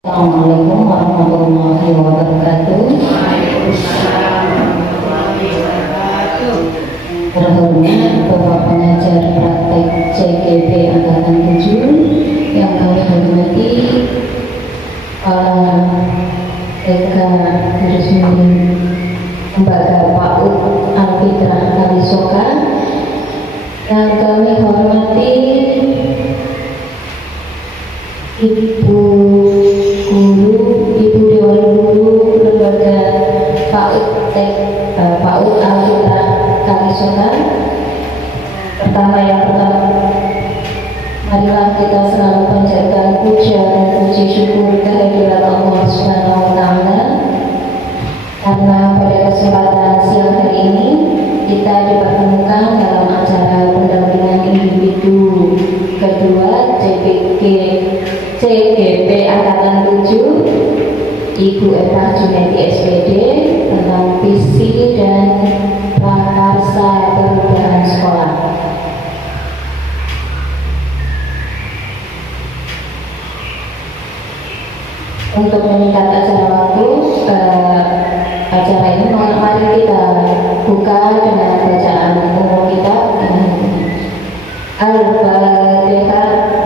Assalamualaikum warahmatullahi wabarakatuh. Terhormat Bapak Pengajar Praktek CGP Angkatan 7 yang kami hormati para TK Garis Miring Lembaga PAUD Alfitrah Kalisoka, yang kami hormati Ibu Guru, Ibu Dewan Guru Lembaga PAUD Alfitrah Kalisoka. Yang pertama, marilah kita selalu panjatkan puja dan puji syukur kehadirat Allah Subhanahu wa Ta'ala, karena pada kesempatan siang hari ini kita dipertemukan dalam acara pendampingan individu kedua CGP Angkatan 7 Ibu Eva Junedi SPD tentang visi dan prakarsa perubahan sekolah. Untuk meningkat acara waktu acara ini, mari kita buka dengan bacaan umum kita Al-Fatihah.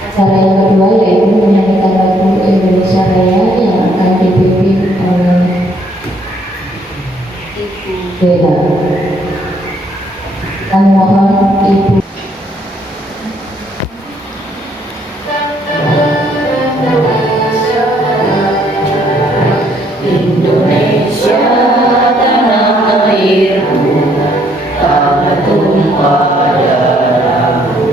Acara yang kedua yaitu menyanyikan lagu Indonesia Raya yang akan dipimpin oleh Ibu Bella. Kami mohon Ibu. Indonesia tanah airku, tanah tumpah darahku,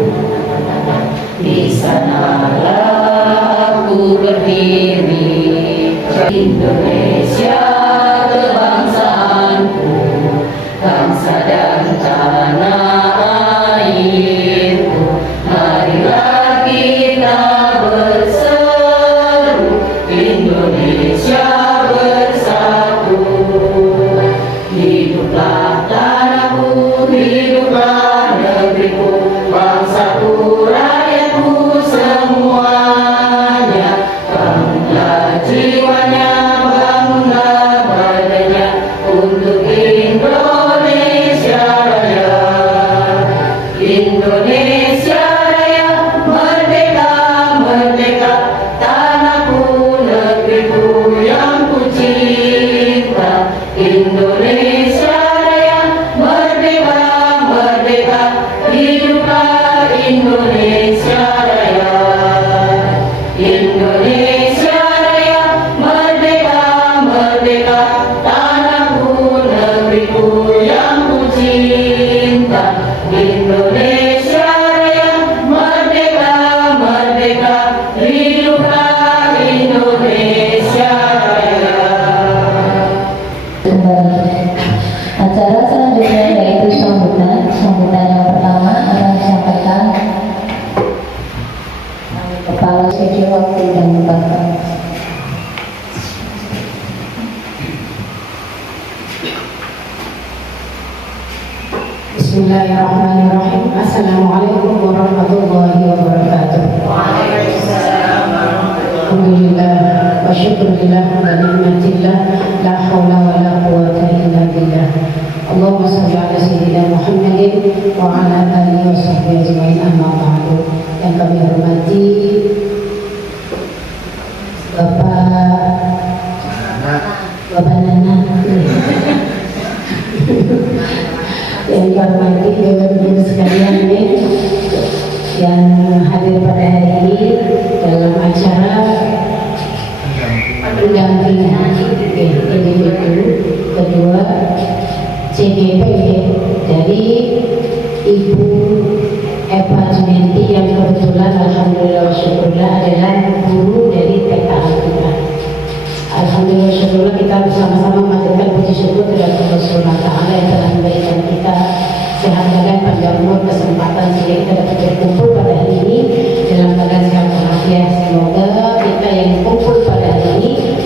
di sanalah aku berdiri. Indonesia kebangsaanku, bangsa dan tanah airku, marilah kita berseru, Indonesia bersatu. Hiduplah tanahku, hiduplah negeriku, bangsaku, rakyatku semuanya. Bangunlah jiwanya, bangunlah badannya untuk Indonesia Raya. Indonesia Raya, merdeka, merdeka, tanahku, negeriku yang ku cinta. Indonesia Raya, merdeka, merdeka, hiduplah Indonesia Raya. Indonesia Raya, merdeka, merdeka, tanahku, negeriku yang ku cinta. Indonesia Raya, merdeka, merdeka, hiduplah Indonesia Raya. Acara selanjutnya yaitu sambutan. Sambutan yang pertama akan disampaikan Kepala Seksi Waktu dan Tempat. Bismillahirrahmanirrahim. Assalamualaikum warahmatullahi wabarakatuh. Alhamdulillah wa syukurillah wa ni'matillah, la hawla wa la quwwata illa billah. Allahumma shalli ala sayyidina Muhammadin wa ala alihi wa sahbihi ajma'in, amma ba'du. Yang kami hormati Bapak Nana, yang dihormati Bapak-Ibu sekalian yang hadir pada hari ini dalam acara pendampingan individu kedua CGP dari Ibu Eva Junedi, yang kebetulan alhamdulillah wa syukurlah adalah guru dari TK Alfitrah. Alhamdulillah syukurlah kita bersama-sama mengaturkan puji syukur kepada Allah Subhanahu wa Ta'ala yang telah memberikan kita sehat dan panjang umur, kesempatan sehingga kita dapat berkumpul pada hari ini dalam keadaan sehat walafiat. Semoga kita yang kumpul pada hari ini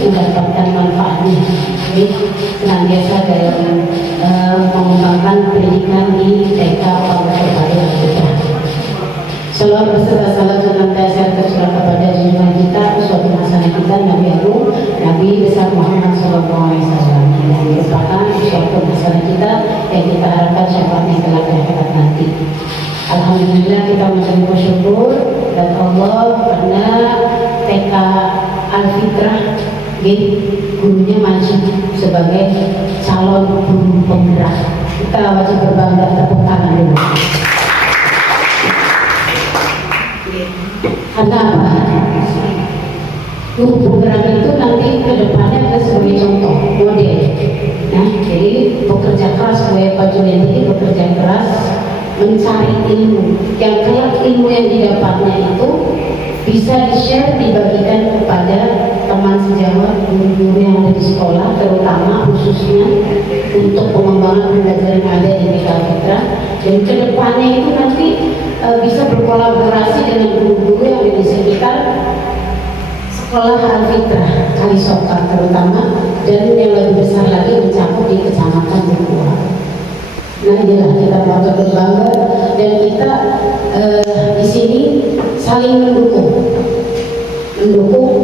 mendapatkan syafaatnya kelak di akhirat nanti. Alhamdulillah kita mengucapkan bersyukur dan Allah karena TK Al-Fitrah gurunya maju sebagai calon guru penggerak. Kita wajib berbangga, tepuk tangan dulu. Karena apa? Guru penggerak itu nanti ke depannya kita sebagai contoh model. Nah, jadi bekerja keras, Pak Julian ini bekerja keras mencari ilmu yang kelak ilmu yang didapatnya itu bisa di-share, dibagikan kepada teman sejawat, guru-guru yang ada di sekolah, terutama khususnya untuk pengembangan pembelajaran yang ada di TK Al-Fitrah. Dan kedepannya itu nanti bisa berkolaborasi dengan guru-guru yang ada di sekitar sekolah Al-Fitrah Kalisokar terutama, dan yang lebih besar lagi mencakup di Kecamatan Bukua. Nah, inilah kita patut berbangga dan kita di sini saling mendukung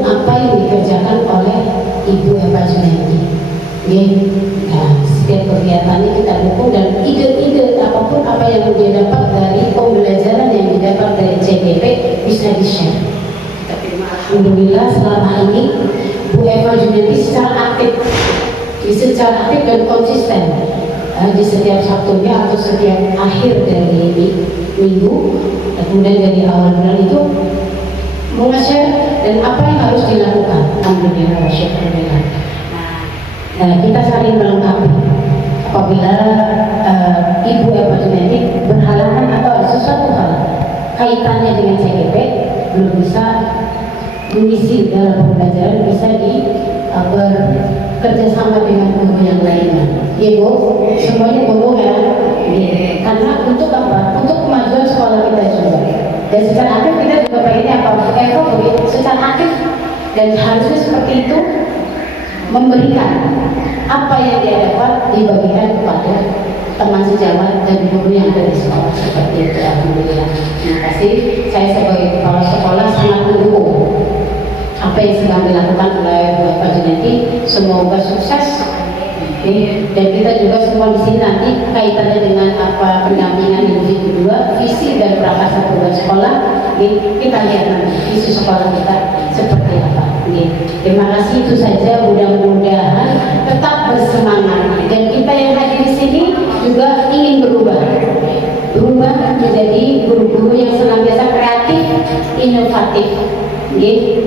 apa yang dikerjakan oleh Ibu Eva Junaidi. Nah, setiap kegiatannya kita dukung dan ide-ide apapun apa yang dia dapat dari pembelajaran yang didapat dari CGP bisa di-share. Alhamdulillah selama ini Bu Eva Junaidi secara aktif dan konsisten di setiap Sabtunya atau setiap akhir dari minggu, kemudian dari awal bulan itu meng-share dan apa yang harus dilakukan. Alhamdulillah wa syukurillah. Nah, kita saling melengkapi. Apabila Ibu Eva Junaidi berhalangan atau ada sesuatu hal kaitannya dengan CGP belum bisa mengisi dalam pembelajaran, bisa bekerjasama dengan guru yang lainnya. Ya Bu, semuanya ngomong ya. Karena untuk apa? Untuk kemajuan sekolah kita juga. Dan secara aktif kita juga pengennya apa? Secara aktif dan harusnya seperti itu, memberikan apa yang dia dapat dibagikan kepada teman sejawat dan guru yang ada di sekolah seperti itu. Alhamdulillah. Terima kasih. Saya sebagai kepala sekolah sangat mendukung apa yang sedang dilakukan oleh Pak Junaidi. Semoga sukses. Dan kita juga semua di sini nanti kaitannya dengan apa pendampingan individu kedua, visi dan prakarsa program sekolah. Kita lihat nanti visi sekolah kita seperti apa. Terima kasih, itu saja. Mudah-mudahan tetap bersemangat dan kita yang hadir di sini juga ingin berubah menjadi guru-guru yang senantiasa kreatif, inovatif,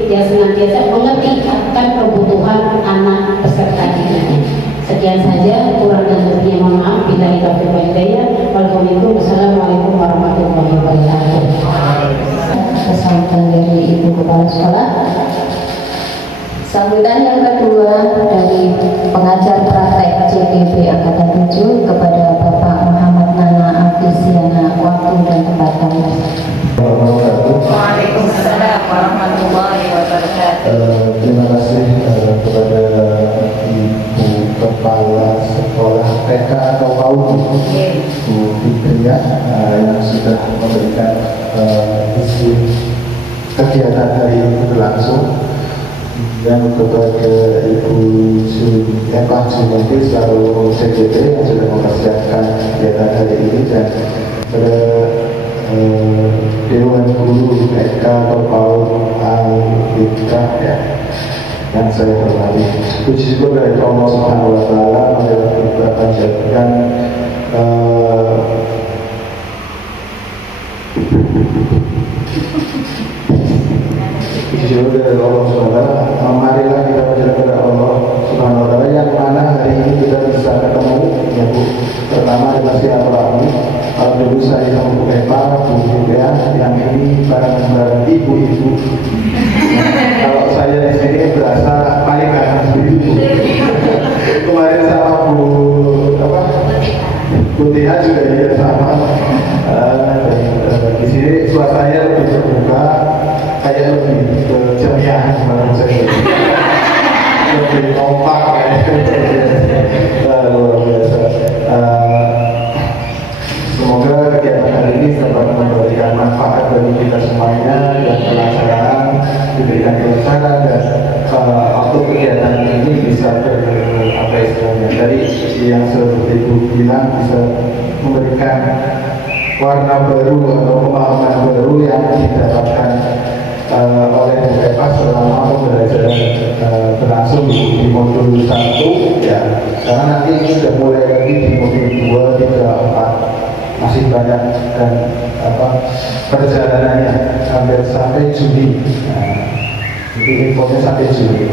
yang senantiasa mengerti akan kebutuhan anak peserta didiknya. Sekian saja, kurang dan lebihnya mohon maaf. Billahi taufiq wal hidayah. Wassalamualaikum warahmatullahi wabarakatuh. Sambutan dari Ibu Kepala Sekolah. Sambutan yang kedua dari pengajar praktek CGP Angkatan 7 kepada Bapak Muhammad Nana Afisiana. Waktu dan tempat kami. Waalaikumsalam warahmatullahi wabarakatuh. Terima kasih kepada Ibu Kepala Sekolah TK atau PAUD Bu Fitriah yang sudah memberikan isi kegiatan hari ini berlangsung, dan kepada Ibu Eva Junaidi selalu CGP yang sudah mempersiapkan kegiatan hari ini, dan kepada Dewan Guru TK atau PAUD Al-Fitrah yang saya hormati. Puji syukur dari Allah Subhanahu wa Ta'ala pada kita panjatkan puji syukur dari Allah Subhanahu wa Ta'ala. Marilah kita panjatkan kepada Allah Subhanahu wa Ta'ala yang mana hari ini kita bisa ketemu, ya Bu. Pertama adalah silaturahmi. Kalau dulu saya sama Bu Eva, Bu Fitriah, yang ini barang-barang ibu-ibu. Kalau saya di sini berasa paling kanan ibu. Kemarin sama Bu Tia juga ya sama. Di sini suasananya lebih terbuka, kayak lebih ceria menurut saya. Lebih kompak luar biasa. Semoga kegiatan hari ini dapat memberikan manfaat bagi kita semuanya, dan pelaksanaan diberikan kelancaran, dan waktu kegiatan ini bisa dari yang seperti Ibu bilang bisa memberikan warna baru atau pemahaman baru yang didapatkan oleh Bu Eva selama pembelajaran berlangsung di modul 1 ya, karena nanti sudah mulai lagi di modul 2, 3, 4 masih banyak dan perjalanannya hampir sampai Juni. Jadi infonya sampai Juni.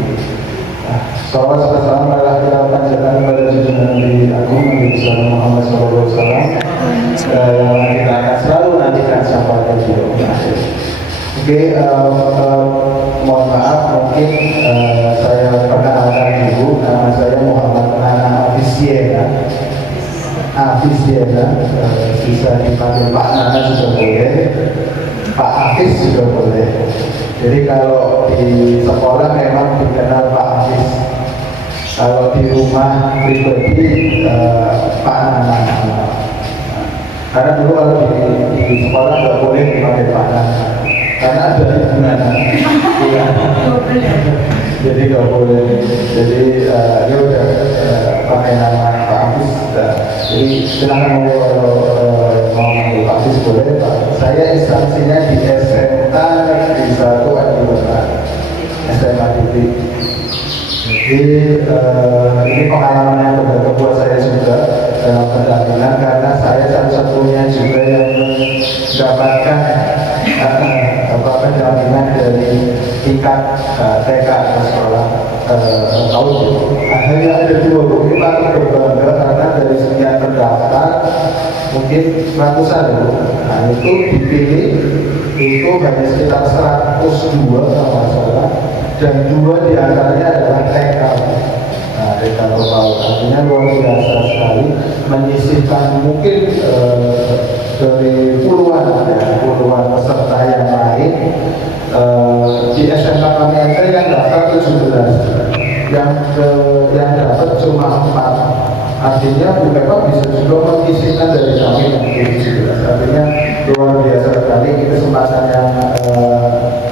Salawat serta salam adalah kita panjatkan kepada junjungan Nabi Agung Nabi besar Muhammad SAW yang kita akan selalu nantikan sampai ke beliau akhir. Oke, mohon maaf mungkin saya perkenalkan dulu, nama saya Muhammad Nana Afisiena. Bisa dipanggil Pak Nana juga boleh, Pak Hafiz juga boleh. Jadi kalau di sekolah memang dikenal Pak Hafiz, kalau di rumah pribadi Pak Nana. Karena dulu kalau di sekolah nggak boleh dipanggil Pak Nana, karena ada Ibu Nana. Jadi nggak boleh. Jadi ya udah pakai nama Pak Hafiz. Jadi silakan mau manggil Pak Hafiz boleh. Pak. Saya instansinya di SMK Negeri 1 Adiwara, SMA Diti. Jadi ini pengalaman yang berharga buat saya juga dalam pendampingan, karena saya satu-satunya juga yang mendapatkan pendampingan dari tingkat TK atau sekolah tahun itu. Hanya ada 2 buku, patut berbangga karena dari sekian terdaftar mungkin ratusan itu. Nah itu dipilih itu hanya sekitar 102 kalau nggak salah, dan 2 diantaranya adalah TK. Nah TK total artinya luar biasa sekali, menyisihkan mungkin dari puluhan peserta yang lain. Di SMK kami aja yang daftar 17, yang dapat cuma 4. Artinya Bu Eva bisa juga menyisihkan dari kami mungkin 17. Artinya luar biasa sekali, ini kesempatan yang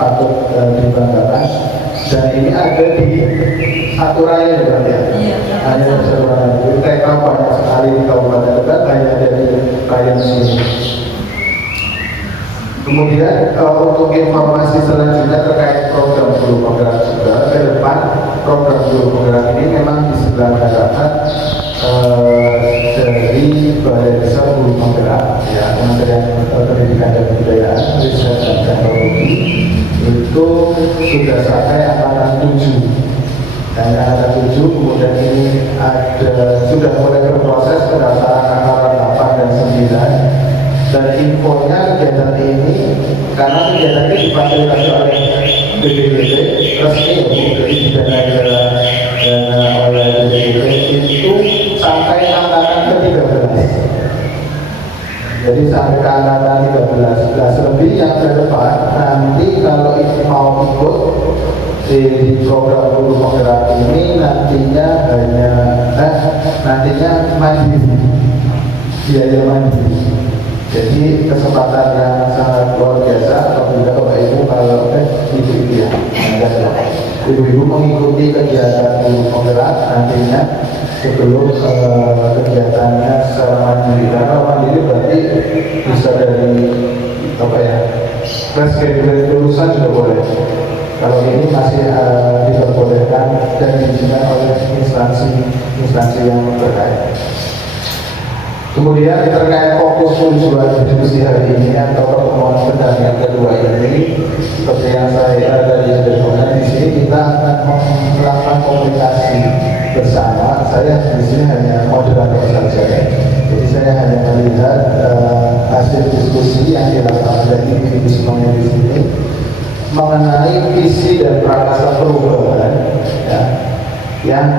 patut dibanggakan. Dan ini ada di satu raya berarti ya. Hanya di satu raya. Jadi TK banyak sekali di Kabupaten Tegal, hanya ada di raya sini. Kemudian untuk informasi selanjutnya terkait program guru penggerak juga, ke depan program guru penggerak ini memang di sebelah kanan dari Balai Besar Guru Penggerak ya, Kementerian Pendidikan dan Kebudayaan, Riset dan Teknologi itu sudah sampai angkatan 7. Dan angkatan 7 kemudian ini sudah mulai berproses pendaftaran angkatan 8 dan 9. Dan infonya kegiatan ini, karena kegiatan ini difasilitasi oleh BPPT resmi, jadi didana oleh BPPT itu sampai angkatan ke-13. Jadi sampai ke angkatan 13 lebih yang ke depan nanti kalau mau ikut di program guru penggerak ini nantinya mandiri, biaya mandiri. Jadi kesempatan yang sangat luar biasa apabila Bapak Ibu kalau ibu-ibu ya, ibu-ibu mengikuti kegiatan guru penggerak nantinya sebelum kegiatannya secara mandiri. Karena mandiri berarti bisa dari fresh graduate lulusan juga boleh. Kalau ini masih diperbolehkan dan diizinkan oleh instansi yang terkait. Kemudian terkait fokus tujuan diskusi hari ini atau pertemuan pendampingan kedua ini, seperti yang saya tadi sebutkan, di sini kita akan melakukan komunikasi bersama. Saya di sini hanya moderator saja, jadi saya hanya melihat hasil diskusi yang dilakukan oleh ibu semuanya di sini mengenai visi dan prakasa perubahan ya, yang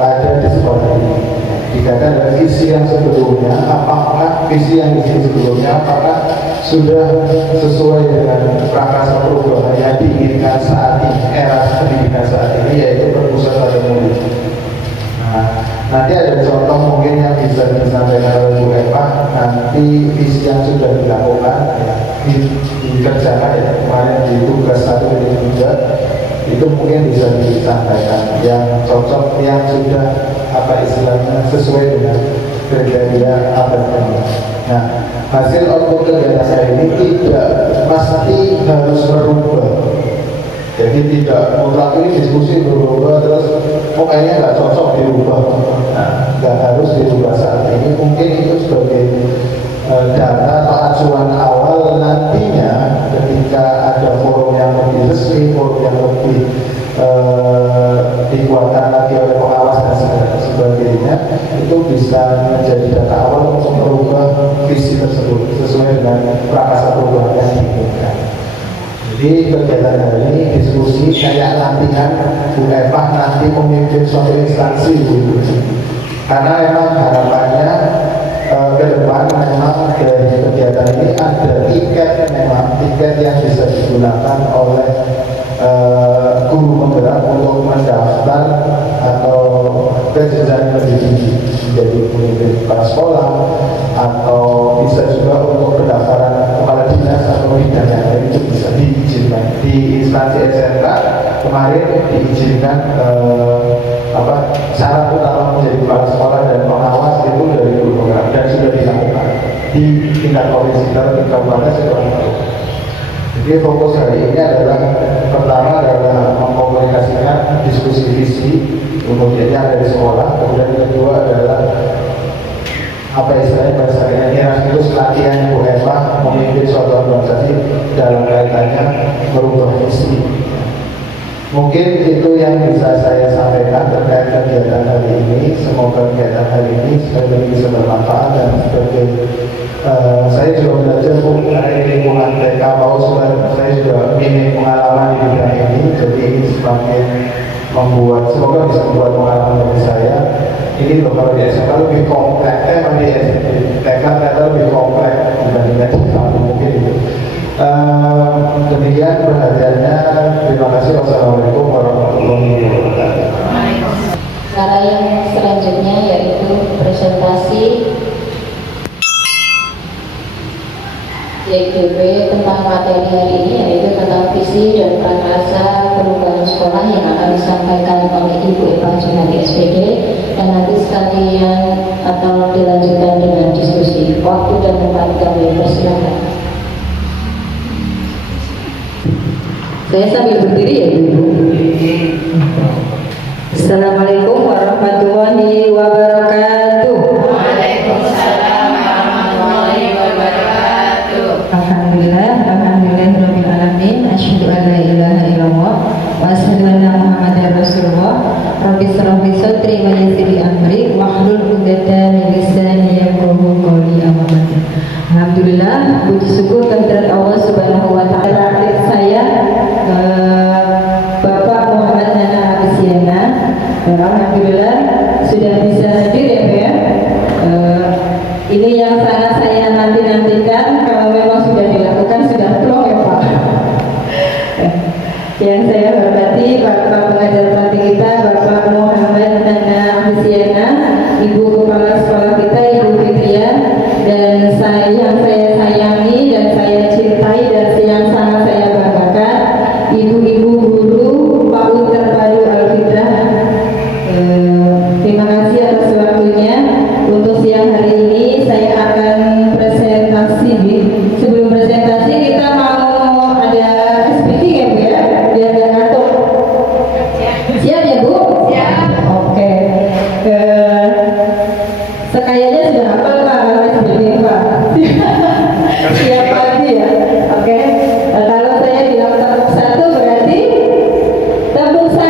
ada di sekolah ini. Dikatakan dari visi yang sebelumnya, apakah visi yang sebelumnya apakah sudah sesuai dengan prakasa perubahan yang diinginkan saat ini, era pendidikan saat ini, yaitu berpusat pada murid. Nah, nanti ada contoh mungkin yang bisa disampaikan oleh Bu Eva, nanti visi yang sudah dilakukan ya, dikerjakan ya, kemarin di tugas 1 dan 3 itu mungkin bisa disampaikan yang cocok, yang sudah apa istilahnya sesuai dengan kriteria APTN. Nah, hasil output kegiatan saya ini tidak pasti harus berubah. Jadi tidak mutlak ini diskusi berubah terus kayaknya nggak cocok dirubah. Nah, nggak harus dirubah saat ini. Mungkin itu sebagai data atau acuan awal nantinya ketika ada forum yang lebih resmi, forum yang lebih dikuatkan lagi oleh pengawas dan sebagainya, itu bisa menjadi data awal untuk merubah visi tersebut sesuai dengan prakasa perubahan yang diinginkan. Jadi kegiatan hari ini diskusi kayak latihan Bu Eva nanti memimpin suatu instansi dulu. Karena memang harapannya ke depan memang dari kegiatan ini ada tiket yang bisa digunakan oleh guru penggerak untuk mendaftar atau ke jenjang lebih tinggi menjadi pemimpin kepala sekolah atau bisa juga untuk pendaftaran kepala dinas atau bidang yang lain itu bisa diizinkan di instansi SMK. Kemarin diizinkan syarat utama menjadi kepala sekolah dan pengawas itu dari guru penggerak dan sudah dilakukan di tingkat provinsi dan kabupaten sekolah. Jadi fokus hari ini adalah pertama adalah mengkomunikasikan diskusi visi kemudian dari sekolah, kemudian kedua adalah apa istilahnya bahasanya Erasmus latihan Bu Eva memimpin suatu organisasi dalam kaitannya merubah visi. Mungkin itu yang bisa saya sampaikan terkait kegiatan hari ini. Semoga kegiatan hari ini sekali lagi bisa bermanfaat dan sebagai saya juga belajar dari lingkungan TK Pausulan. Saya juga minim pengalaman di bidang ini, jadi ini semakin membuat, semoga bisa membuat pengalaman bagi saya. Ini loh kalau di SMK lebih kompleks, di TK lebih kompleks dibandingkan di kampung mungkin itu. Demikian perhatiannya. Terima kasih. Wassalamualaikum warahmatullahi wabarakatuh. Cara yang selanjutnya yaitu presentasi YGB tentang materi hari ini, yaitu tentang visi dan prakarsa perubahan sekolah yang akan disampaikan oleh Ibu Eva Junadi SPD, dan nanti sekalian atau dilanjutkan dengan diskusi. Waktu dan tempat kami persilakan. Saya sambil berdiri ya Ibu. Assalamualaikum warahmatullahi wabarakatuh. Waalaikumsalam warahmatullahi wabarakatuh. Alhamdulillahirabbil alamin. Asyhadu an la ilaha illallah wa asyhadu anna Muhammadar Rasulullah. Rabbi shrah li sadri wa yassir li amri wahlul 'uqdatam min lisani yafqahu qawli. Alhamdulillah, puji syukur kehadirat Allah Subhanahu wa taala. Saya Bapak Muhammad Nana Abisiana, alhamdulillah sudah bisa hadir ya Pak ya. Ini yang sangat saya nantikan, kalau memang sudah dilakukan sudah plong ya Pak. Yang saya hormati Bapak pengajar pelatih kita, Bapak Muhammad Nana Abisiana, Ibu Kepala Sekolah kita, Ibu Fitria, dan yang saya sayangi dan saya cintai dan yang sangat saya banggakan, ibu-ibu guru PAUD Terpadu Al-Fitrah. Terima kasih atas waktunya. Untuk siang hari ini saya akan presentasi. Sebelum presentasi kita mau ada speaking ya Bu ya, biar gak ngantuk. Siap ya Bu? Siap. Oke. Sekayanya sudah hafal Pak kalau speaking Pak. Siap lagi ya. Oke. Kalau saya bilang tepuk satu berarti tepuk satu.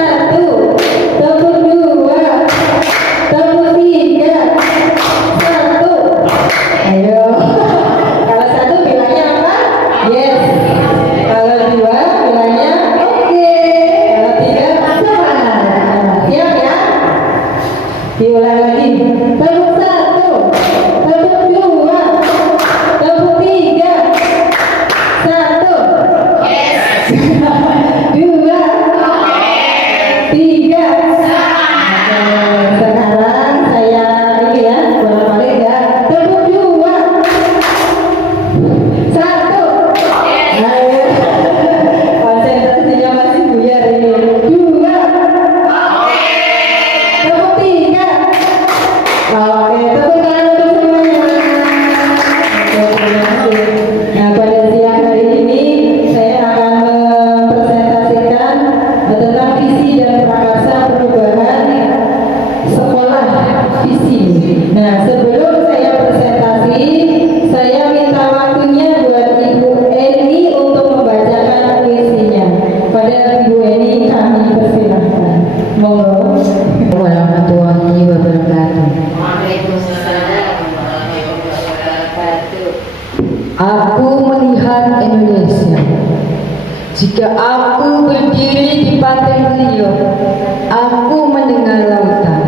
kepada Ibu Eni kami persilahkan. Monggo. Warahmatullahi wabarakatuh. Waalaikumsalam warahmatullahi wabarakatuh. Aku melihat Indonesia. Jika aku berdiri di pantai Riau, aku mendengar lautan.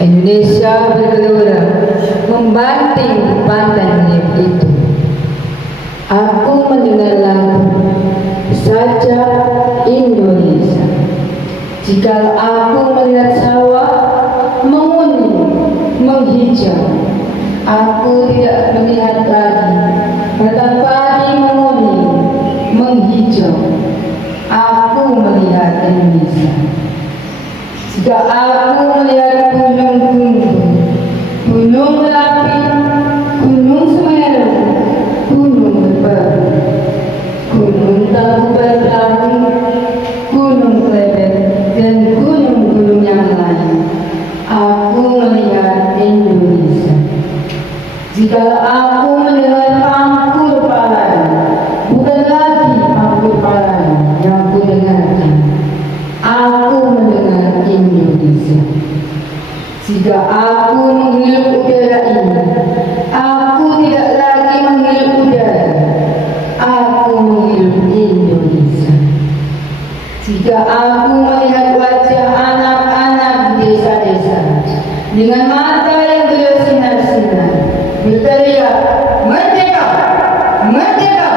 Indonesia bergelora membanting pantai Riau itu. Aku mendengar lagu Sajak Indonesia. Jika aku melihat sawah menguning, menghijau, aku tidak melihat lagi batang padi menguning, menghijau. Aku melihat Indonesia. Jika aku melihat gunung-gunung, gunung Merapi, gunung Semeru, gunung Merbabu, gunung Tangkuban Perahu, gunung Kledek, dan gunung-gunung yang lain, aku melihat Indonesia. Jika aku mendengar pangkur parang, bukan lagi pangkur parang yang ku dengarkan, aku mendengar Indonesia. Jika aku menghirup udara ini, aku tidak lagi menghirup udara, aku menghirup Indonesia. Jika aku melihat wajah anak-anak di desa-desa dengan mata yang bersinar-sinar, berteriak, "Merdeka! Merdeka!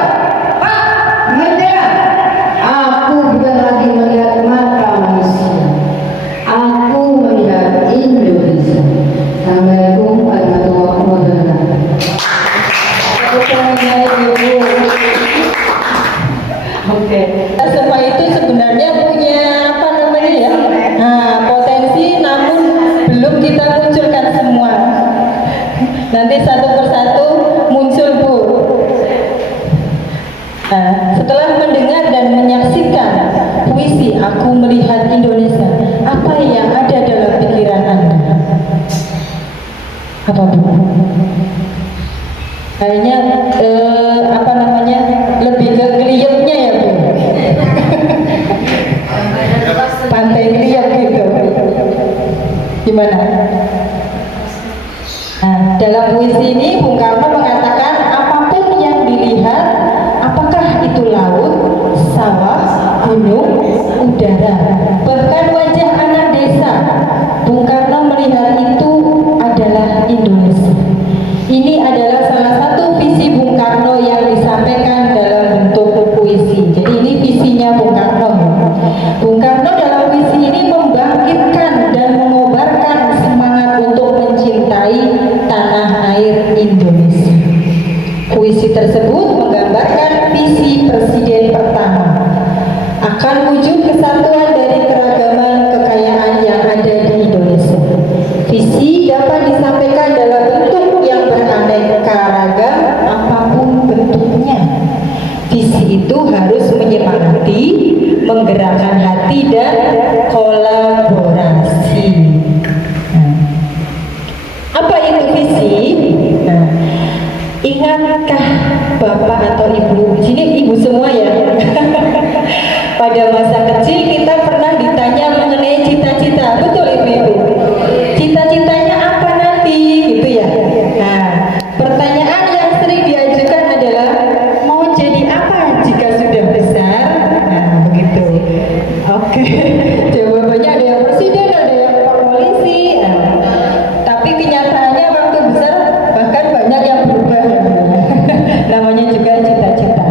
Pak, merdeka!" Aku bukan lagi melihat mata manusia, aku melihat Indonesia. Assalamualaikum warahmatullahi wabarakatuh. Oke. Semua itu sebenarnya punya apa namanya ya? Nah, potensi namun belum kita munculkan semua. Nanti satu persatu muncul, Bu. Nah, setelah mendengar dan menyaksikan puisi Aku Melihat Indonesia, apa yang ada dalam pikiran Anda? Apa, Bu? Kayaknya apa namanya, lebih ke geliatnya ya, Bu. Pantai Riau gitu. Gimana? Nah, dalam puisi ini Bung Karno mengatakan apapun yang dilihat, apakah itu laut, sawah, gunung, udara, bahkan wajah anak desa, Bung Karno melihat itu adalah Indonesia. Ini adalah salah satu visi Bung Karno yang disampaikan dalam bentuk puisi. Jadi ini visinya Bung Karno. Bung Karno dalam puisi ini membangkitkan dan mengobarkan semangat untuk mencintai tanah air Indonesia. Puisi tersebut menggambarkan visi Presiden pertama akan wujud kesatuan dari keragaman kekayaan yang ada di Indonesia. Visi dapat disampaikan dalam bentuk yang beraneka ragam apapun bentuknya. Visi itu harus menyemangati, menggerakkan hati dan kolaborasi. Nah, apa itu visi? Nah, ingatkah Bapak atau Ibu, sini Ibu semua ya, pada masa kecil kita pernah ditanya mengenai cita-cita, betul Ibu-Ibu? Cita-citanya apa nanti, gitu ya? Nah, pertanyaan yang sering diajukan adalah mau jadi apa jika sudah besar? Nah, begitu. Oke, jawabannya ada yang presiden, ada yang polisi. Nah, tapi kenyataannya waktu besar bahkan banyak yang berubah. Namanya juga cita-cita.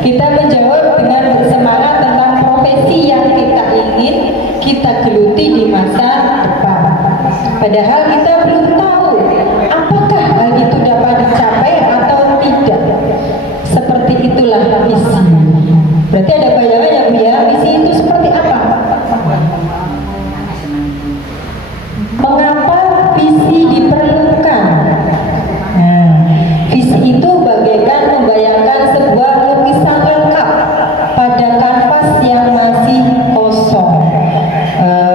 Kita menjawab dengan bersemangat tentang profesi yang kita ingin kita geluti di masa depan. Padahal kita belum tahu apakah hal itu dapat dicapai atau tidak. Seperti itulah visi. Berarti ada bayangan ya, Bu ya, visi itu seperti apa? Mengapa visi diperlukan? Nah, visi itu bagaikan membayangkan sebuah lukisan lengkap pada kanvas yang masih kosong.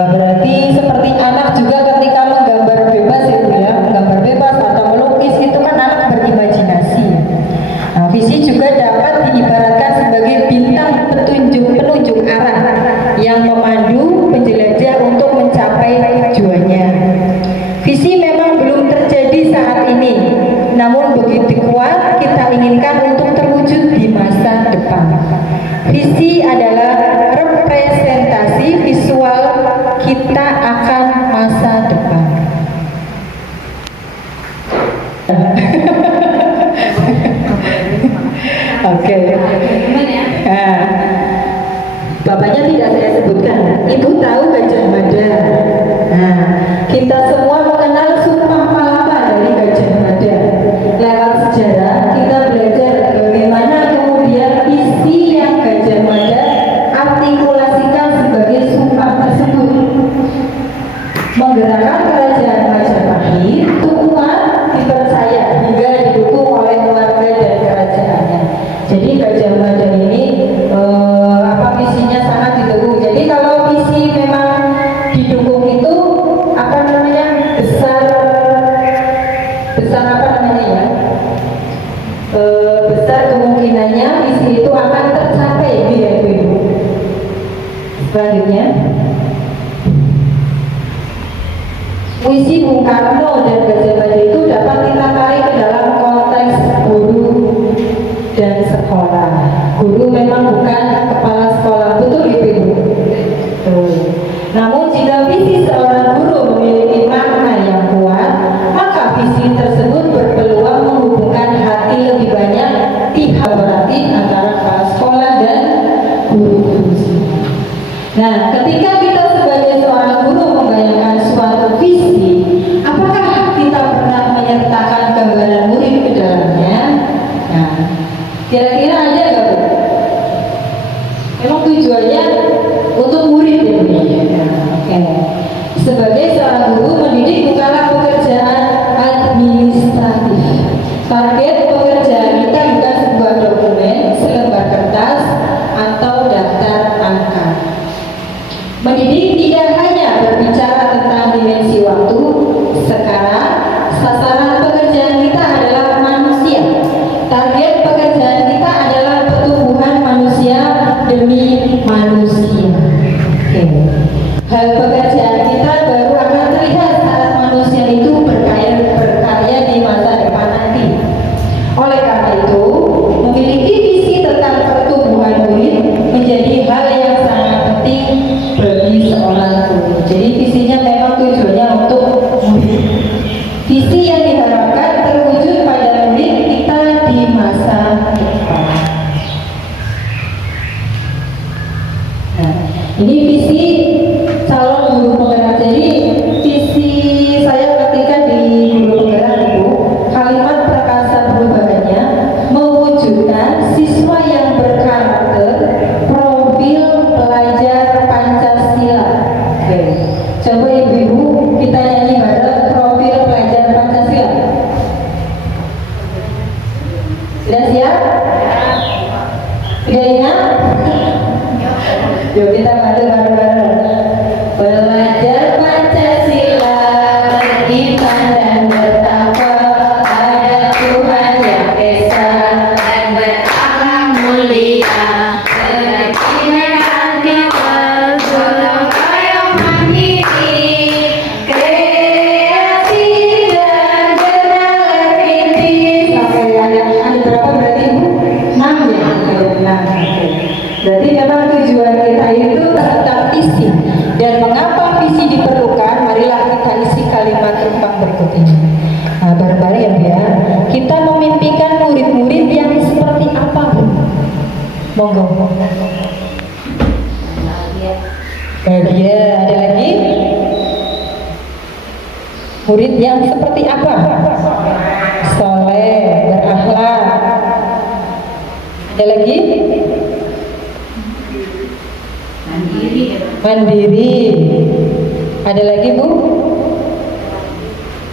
Berarti seperti anak juga ketika menggambar bebas itu ya, menggambar bebas atau melukis itu kan anak berimajinasi. Nah, visi juga dapat diibaratkan sebagai bintang penunjuk yang memandu penjelajah untuk mencapai tujuannya. Visi memang belum terjadi saat ini, namun begitu kuat kita inginkan untuk terwujud di masa depan. Visi adalah representasi visual kita akan masa depan. Oke. Nah, bapaknya tidak saya sebutkan. Ibu tahu Gajah Mada. Nah, kita semua mengenal Sumpah Palapa dari Gajah Mada. Lewat sejarah kita belajar bagaimana kemudian visi yang Gajah Mada artikulasikan sebagai sumpah tersebut. Menggerakkan kerajaan Majapahit itu kuat dipercaya hingga didukung oleh keluarga dan kerajaannya. Jadi Gajah Mada ini visinya sangat didukung. Jadi kalau visi memang didukung itu apa namanya besar apa namanya ya besar kemungkinannya visi itu akan tercapai ya Ibu. Selanjutnya puisi Bung Karno dan Gajah Mada itu dapat kita tarik ke dalam konteks guru dan sekolah. Guru memang bukan kepala sekolah, betul Ibu? Betul. Namun jika visi seorang guru memiliki makna yang kuat, maka visi tersebut berpeluang menghubungkan hati lebih banyak pihak kolaboratif antara kepala sekolah dan guru-guru. Nah, ketika kita sebagai seorang guru membayangkan suatu visi, apakah kita pernah menyertakan gambaran murid ke dalamnya? Nah, kira-kira ada nggak Bu? Memang tujuannya untuk murid ya Bu? Oke. Sebagai seorang guru mendidik bukanlah pekerjaan administratif. Target pekerjaan kita bukan sebuah dokumen, selembar kertas, atau daftar angka. Mendidik tidak hanya berbicara tentang dimensi waktu. Sekarang sasaran pekerjaan kita adalah manusia. Target pekerjaan kita adalah pertumbuhan manusia demi manusia. Hal pekerjaan kita baru akan terlihat saat manusia itu berkarya di masa depan nanti. Oleh karena itu, memiliki visi tentang pertumbuhan murid menjadi hal yang sangat penting bagi seorang guru. Jadi visinya memang tujuannya untuk murid. Visi yang diharapkan terwujud pada murid kita di masa depan. Nah, ini visi calon guru penggerak. Jadi visi saya ketika di guru penggerak Ibu, kalimat perkasa perubahannya mewujudkan siswa yang berkarakter profil pelajar Pancasila. Oke. Coba Ibu-ibu kita nyanyi bareng profil pelajar Pancasila. Sudah siap? Sudah ingat? Yuk kita bareng-bareng. Belajar Pancasila, beriman dan bertakwa pada Tuhan yang esa dan berakhlak mulia, kebinekaan kita gotong royong mandiri, kreasi dan bernalar sampai ada berapa berarti Bu? 6 ya? Berarti memang tujuan kita itu tentang visi. Dan mengapa visi diperlukan? Marilah kita isi kalimat rumpang berikut ini. Nah, bareng-bareng ya Bu ya. Kita memimpikan murid-murid yang seperti apa Bu? Monggo. Bahagia. Ada lagi? Murid yang seperti apa? Soleh, berakhlak. Ada lagi? Mandiri. Ada lagi Bu?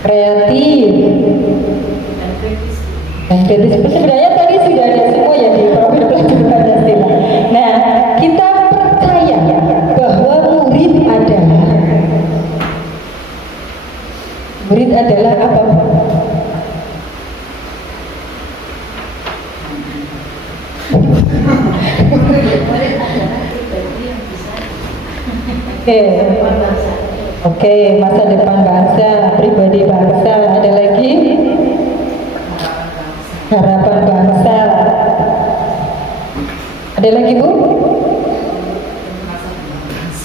Kreatif. Dan kritis. Sebenarnya tadi sudah ada semua ya di profil pelajar Pancasila. Nah, kita percaya bahwa murid adalah apa Bu? Oke. Oke, masa depan bangsa, pribadi bangsa. Ada lagi? Harapan bangsa. Ada lagi, Bu?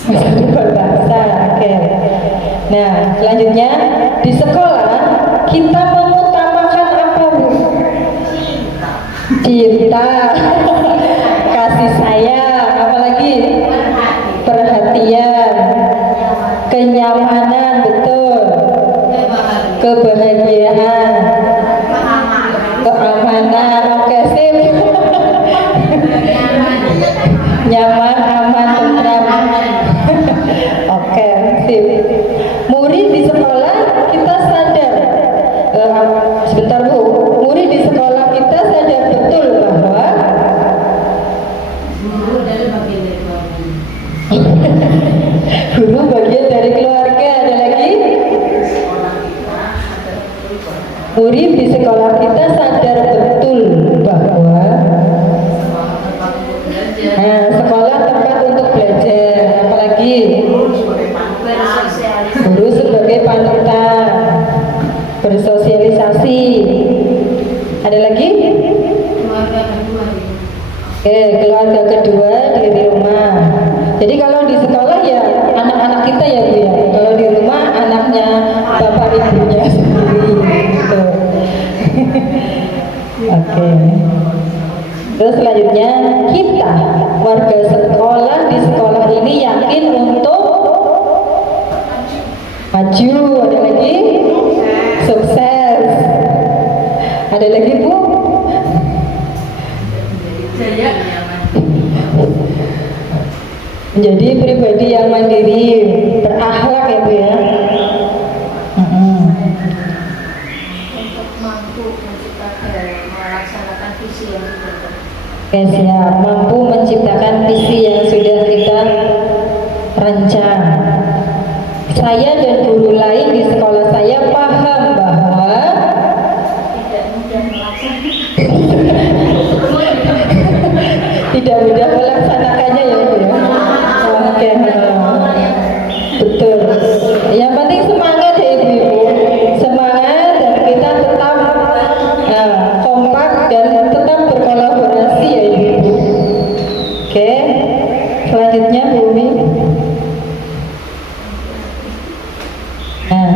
Masa depan bangsa. Oke. Nah, selanjutnya di sekolah kita mengutamakan apa, Bu? Cinta. Kasih sayang, apalagi? Perhatian, kenyamanan, betul, kebahagiaan, keamanan, oke sip. Nyaman, aman, tentram. Oke, sip. Murid di sekolah kita sadar, sebentar Bu, murid di sekolah kita sadar betul bahwa guru bagian dari keluarga. Ada lagi? Murid di sekolah kita sadar betul bahwa sekolah tempat untuk belajar. Apalagi? Guru sebagai panutan, bersosialisasi. Ada lagi? Keluarga kedua di rumah. Jadi kalau di sekolah ya anak-anak kita ya Bu ya. Kalau di rumah anaknya bapak ibunya sendiri gitu. Oke. Terus selanjutnya kita warga sekolah di sekolah ini yakin untuk maju. Ada lagi? Sukses. Ada lagi Bu? Menjadi pribadi yang mandiri, berakhlak ya Bu ya. Untuk mampu menciptakan melaksanakan visi yang sudah Oke, siap. Mampu menciptakan visi yang sudah kita rancang. Saya dan guru lain di sekolah saya paham bahwa tidak mudah melaksanakan. tidak mudah melaksanakannya ya Bu ya. Oke, betul. Yang penting semangat ya Ibu-ibu, semangat dan kita tetap kompak dan tetap berkolaborasi ya Ibu-ibu. Oke, selanjutnya Bu Umi. Nah,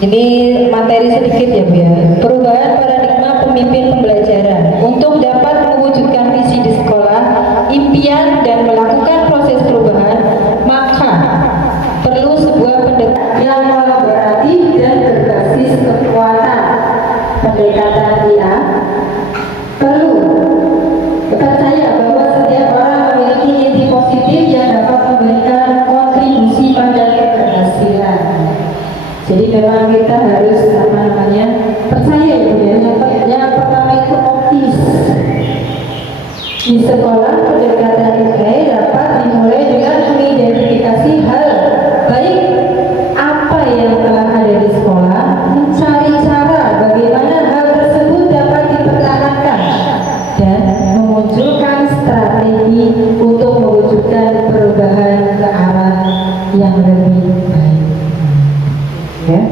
ini materi sedikit ya Bu ya. Perubahan paradigma pemimpin pembelajaran untuk dapat mewujudkan visi di sekolah, impian dan melakukan proses perubahan, maka perlu sebuah pendekatan yang kolaboratif dan berbasis kekuatan. Pendekatan dia perlu percaya bahwa setiap orang memiliki inti positif yang dapat memberikan kontribusi pada keberhasilan. Jadi memang kita harus percaya ya. Yang pertama itu optimis. Di sekolah pendekatan ini dapat dimulai dengan mengidentifikasi hal baik apa yang telah ada di sekolah, mencari cara bagaimana hal tersebut dapat dipertahankan dan memunculkan strategi untuk mewujudkan perubahan ke arah yang lebih baik. Ya.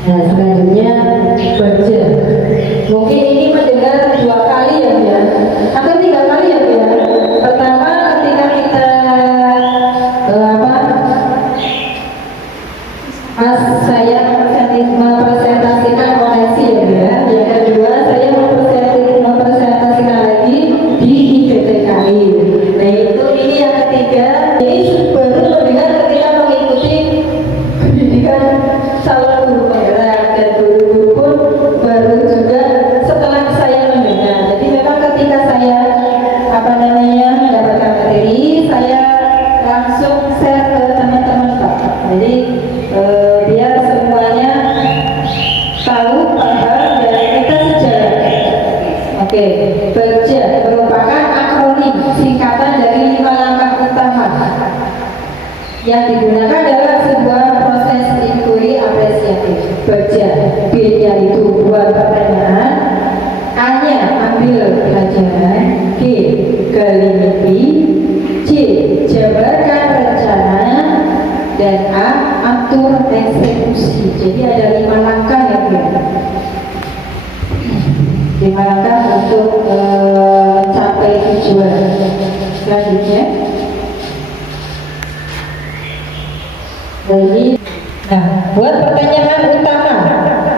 Nah, selanjutnya budget. Mungkin ini mendengar 2 kali ya Bu ya, atau 3 kali ya Bu ya. Pertama ketika kita saya mempresentasikan koneksi ya Bu ya. Yang kedua saya mempresentasikan lagi di IPTKI. Nah itu ini yang ketiga. Ini baru mendengar ketika mengikuti pendidikan calon guru penggerak, dan guru-guru pun baru juga setelah saya mendengar. Jadi memang ketika saya mendapatkan materi, saya langsung share ke teman-teman Pak. Jadi biar semuanya tahu, paham, dan kita sejalan. Oke, BERJA merupakan akronim singkatan dari 5 langkah utama. Yang digunakan adalah sebuah proses inquiry apresiatif. BERJA, B-nya itu buat pertanyaan, A-nya ambil pelajaran, G gali mimpi, C selanjutnya. Nah, buat pertanyaan utama,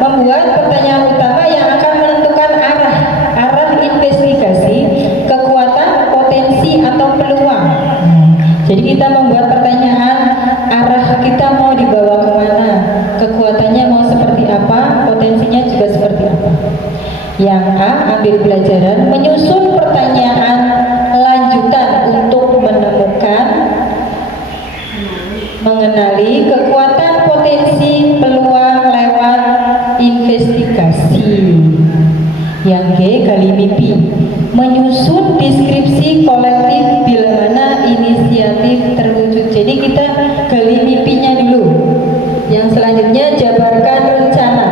membuat pertanyaan utama yang akan menentukan arah investigasi, kekuatan, potensi atau peluang. Jadi kita membuat pertanyaan, arah kita mau dibawa kemana, kekuatannya mau seperti apa, potensinya juga seperti apa. Yang A, ambil pelajaran, menyusun pertanyaan lanjutan untuk menemukan, mengenali kekuatan, potensi, peluang lewat investigasi. Yang G, gali mimpi, menyusun deskripsi kolektif bila mana inisiatif terwujud. Jadi kita gali mimpinya dulu. Yang selanjutnya, jabarkan rencana,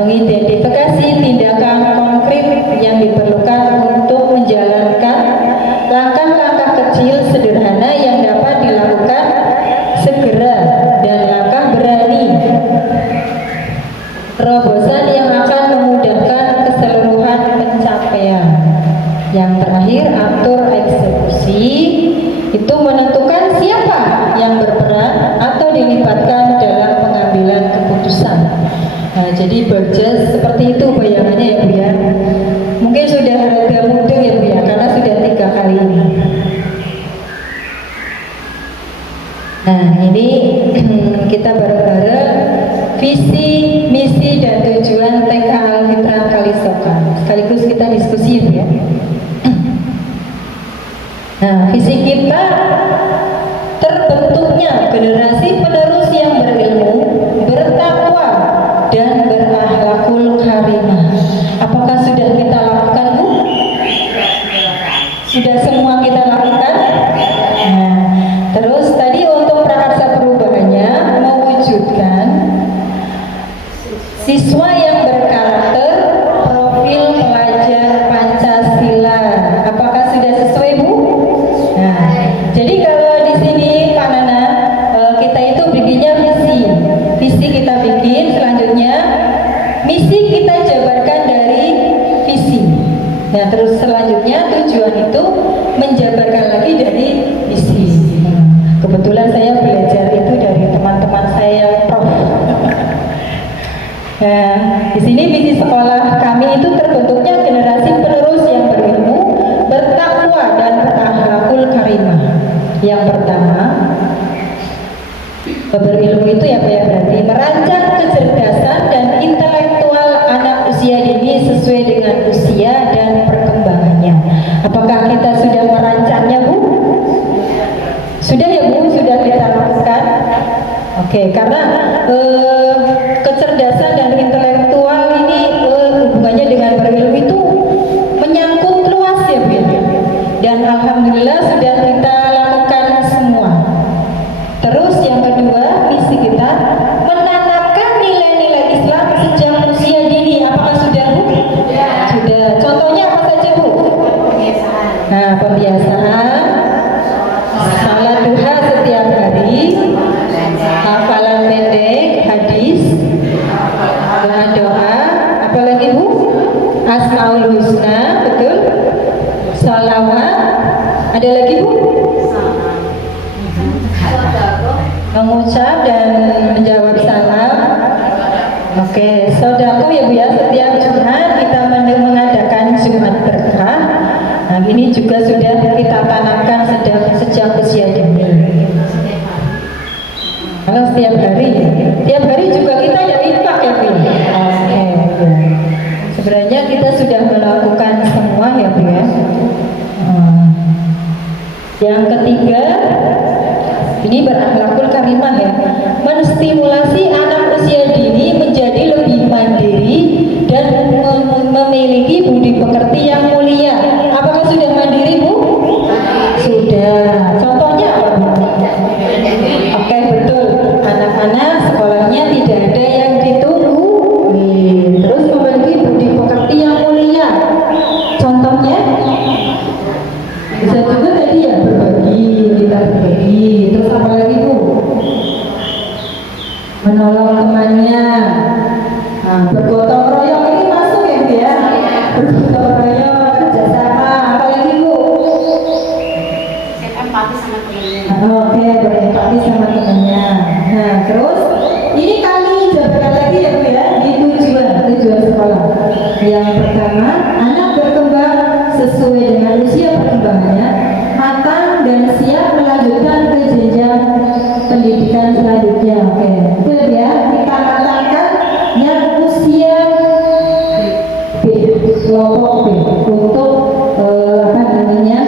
mengidentifikasi tindakan konkret yang diperlukan untuk menjalankan langkah-langkah kecil sederhana yang dapat dilakukan segera dan langkah berani, terobosan yang akan memudahkan keseluruhan pencapaian. Yang terakhir, atur eksekusi, itu menentukan siapa yang berperan atau dilibatkan dalam pengambilan keputusan. Nah, jadi berjas seperti itu bayangannya ya Bu ya. Mungkin sudah rada mudeng ya Bu ya, karena sudah 3 kali ini. Nah, ini kita bareng-bareng visi, misi, dan tujuan TK Al-Fitra Kalisokan. Sekaligus kita diskusi ya. Nah, visi kita terbentuknya generasi penerus yang berilmu, bertakwa, dan berakhlakul karimah. Apakah sudah kita lakukan, Bu? Sudah semua kita lakukan? Nah, terus tadi untuk prakarsa perubahannya mewujudkan siswa yang berkarakter profil pelajar Pancasila. Apakah sudah sesuai, Bu? Nah, jadi kalau di sini Pak Nana, kita itu bikinnya visi kita bikin, selanjutnya misi kita jabarkan dari visi. Nah, terus selanjutnya tujuan itu menjabarkan lagi dari misi. Kebetulan saya belajar itu dari teman-teman saya yang prof. Nah, di sini visi sekolah kami itu terbentuknya generasi penerus yang berilmu, bertakwa, dan berakhlakul karimah. Yang pertama, berilmu itu ya Pak ya, berarti merancang kecerdasan dan intelektual anak usia dini sesuai dengan usia dan perkembangannya. Apakah kita sudah merancangnya, Bu? Sudah ya Bu, sudah kita lakukan. Oke, karena kecerdasan dan intelektual ini hubungannya dengan berilmu itu menyangkut luas ya Bu. Dan alhamdulillah sudah kita lakukan semua. Terus yang kedua, misi kita menanamkan nilai-nilai Islam sejak usia dini. Apakah sudah, Bu? Ya. Sudah. Contohnya apa saja, Bu? Pembiasaan. Nah, pembiasaan. Salat duha setiap hari. Hafalan pendek, hadis, doa. Apalagi, Bu? Asmaul Husna, betul? Salawat. Ada lagi, Bu? Mengucap dan menjawab salam. Oke, saudaraku ya Bu ya, setiap Jumat kita mengadakan Jumat berkah. Nah, ini juga sudah kita tanamkan sejak usia dini. Kalau setiap hari juga kita ya infak ya Bu. Oke. Sebenarnya kita sudah melakukan semua ya Bu ya. Yang ketiga, ini berakhlakul karimah ya, menstimulasi anak usia dini menjadi lebih mandiri dan memiliki budi pekerti yang mulia. Apakah sudah mandiri, Bu? Sudah. Contohnya apa, Bu? Oke, betul. Anak-anak sekolahnya tidak ada yang ditunggu. Terus memiliki budi pekerti yang mulia. Contohnya bisa juga tadi ya, kita berbagi. Terus apa lagi, Bu? Menolong temannya. Nah, bergotong royong ini masuk ya Bu ya? Bergotong royong, kerjasama. Apa lagi, Bu? berempati sama temennya. Oke, berempati sama temennya. Nah, terus ini kami jabarkan lagi ya Bu ya, di tujuan sekolah. Yang pertama, anak berkembang sesuai dengan usia perkembangannya, matang dan siap melanjutkan ke jenjang pendidikan selanjutnya. Oke, itu ya, kita matangkan yang usia kelompok B untuk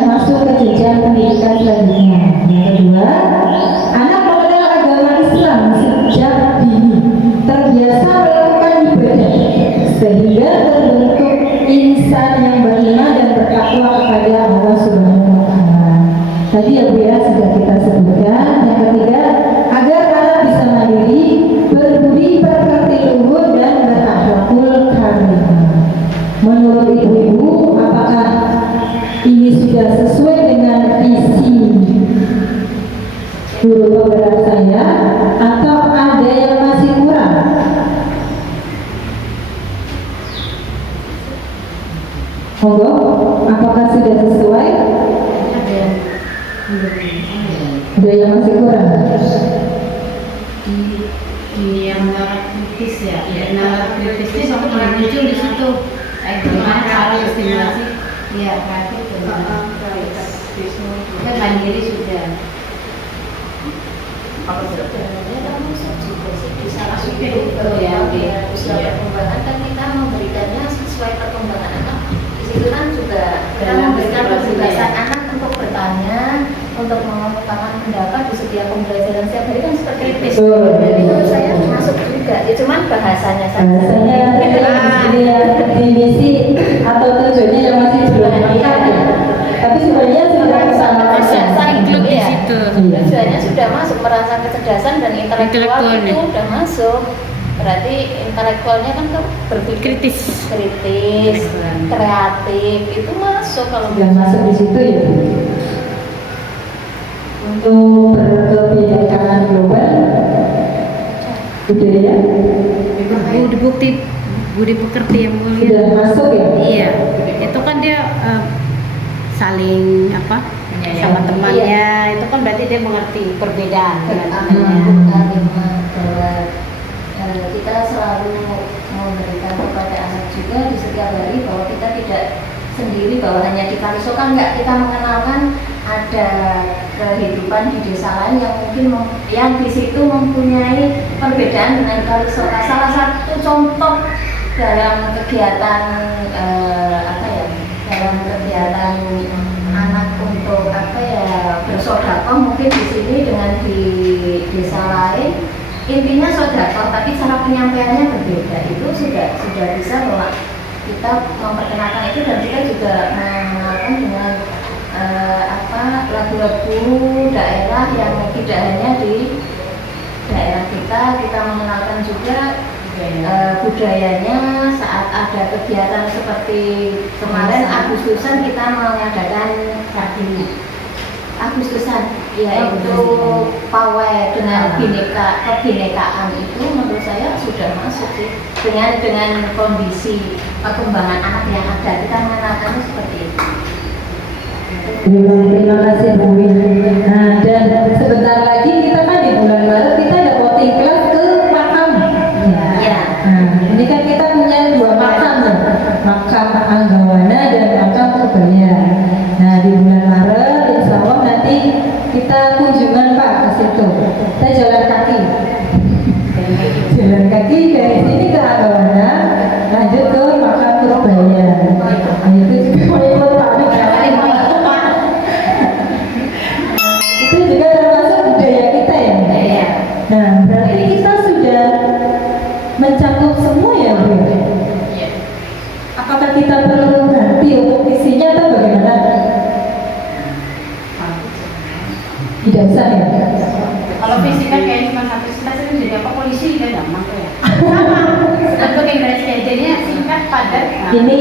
masuk ke jenjang pendidikan selanjutnya. Yang kedua, anak mengenal agama Islam sejak dini, terbiasa melakukan ibadah sehingga terbentuk insan yang beriman dan bertakwa kepada Allah Subhanahu wa Ta'ala. Tadi ya Bu ya, sudah kita sebutkan. Yang ketiga, agar anak bisa mandiri, berbudi pekerti luhur dan berakhlakul karimah. Menurut ibu-ibu, apakah ini sudah sesuai dengan visi guru penggerak saya atau ada yang masih kurang? Monggo, apakah sudah sesuai? Ada yang masih kurang? Di yang nalar kritis ya, nalar kritisnya sama muncul di situ. Gimana cara stimulasi? Iya, berarti kan mandiri sudah. Kalau sebenarnya kan masuk juga sih di salah satu ya, usia perkembangan kan kita memberikannya sesuai perkembangan anak. Di situ kan juga kita memberikan kebebasan anak untuk bertanya, untuk mengungkapkan pendapat di setiap pembelajaran setiap hari kan seperti itu. Jadi menurut saya masuk juga. Ya cuman bahasanya saja. Di misi atau tujuannya yang masih belum diangkat ya. Tapi sebenarnya sudah bersama include di situ. Tujuannya sudah masuk, merasa kecerdasan dan intelektual itu sudah masuk. Berarti intelektualnya kan berpikir kritis, kreatif itu masuk kalau sudah masuk di situ ya. Untuk berkebinekaan global budaya budi pekerti yang mulia sudah masuk ya. Iya, itu kan dia saling sama temannya. Iya. Itu kan berarti dia mengerti perbedaan dengan temannya. Kita selalu memberikan kepada anak juga di setiap hari bahwa kita tidak sendiri, bahwa hanya di Kalisokan enggak, kita mengenalkan ada kehidupan di desa lain yang mungkin yang di situ mempunyai perbedaan dengan Kalisokan. Salah satu contoh dalam kegiatan dalam kegiatan anak untuk bersedekah mungkin di sini dengan di desa lain intinya sedekah tapi cara penyampaiannya berbeda. Itu sudah bisa bahwa kita memperkenalkan itu, dan kita juga mengenalkan dengan lagu-lagu daerah yang tidak hanya di daerah kita mengenalkan juga budayanya. Saat ada kegiatan seperti kemarin Agustusan kita mengadakan Agustusan yaitu pawai dengan kebinekaan itu menurut saya sudah masuk sih dengan kondisi perkembangan anak yang ada, kita mengenalkannya seperti itu. Terima kasih Bu Win. Nah, dan sebentar lagi kita kan di bulan Maret kita ada voting class ke makam. Ya. Nah, ini kan kita punya dua makam ya, makam Anggawana dan makam Purbaya. Nah, di bulan Maret insya Allah nanti kita kunjungan Pak ke situ. Kita jalan kaki dari sini ke Anggawana, lanjut ke makam Purbaya. Nah, itu juga ikut Pak. Itu juga termasuk budaya kita ya. Nah, berarti kita sudah mencakup semua ya Bu. Apakah kita perlu ganti untuk visinya atau bagaimana? Tidak usah ya. Kalau visi kan kayak cuma satu kita jadi apa, polisi kan gampang tuh ya. Sama. Sebagai jadinya singkat padat. Ini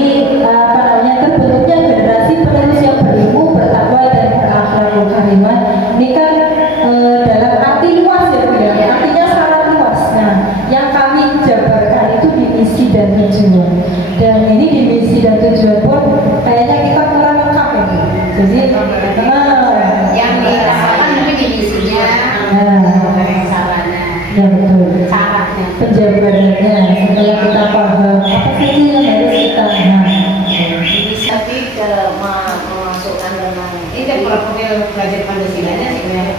terbentuknya generasi penerus yang berilmu, bertakwa dan berakhlakul karimah. Ini kan dalam arti luas ya Bu ya. Artinya sangat luas. Nah, yang kami jabarkan itu di misi dan tujuan. Dan ini di misi dan tujuan pun kayaknya kita kurang lengkap ya Bu. Jadi yang penjabarannya supaya kita paham apa saja yang harus kita Bisa memasukkan tentang Ini kan profil belajar Pancasilanya sebenarnya.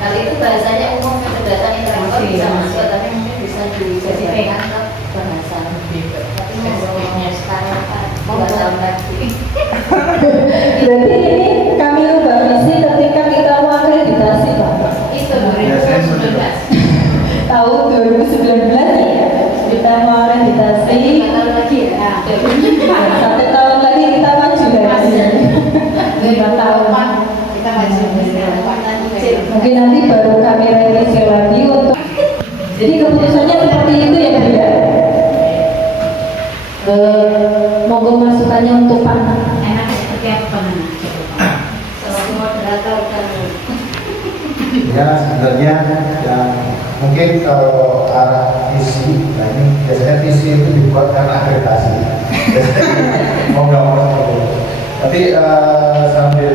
kalau itu bahasanya umum kecerdasan intelektual bisa masuk, tapi mungkin bisa disesuaikan ke bahasa. Tapi mau sekarang Pak, 2 tahun lagi. Berarti ini kami ubah misi ketika kita mau akreditasi Pak. Itu Biasanya sudah. 2019. Tahun 2019 ya kita mau akreditasi. 5 tahun lagi ya. 1 tahun lagi kita maju dari sini. 5 tahun. Kita maju Mungkin nanti baru kami revisi lagi untuk. Jadi keputusannya seperti itu ya Bu ya. Monggo masukannya untuk Pak. enak seperti apa Nana? Sebagai moderator dan Ya sebenarnya yang mungkin kalau arah visi, nah ini biasanya visi itu dibuat karena akreditasi. Mau nggak mau seperti itu. Tapi sambil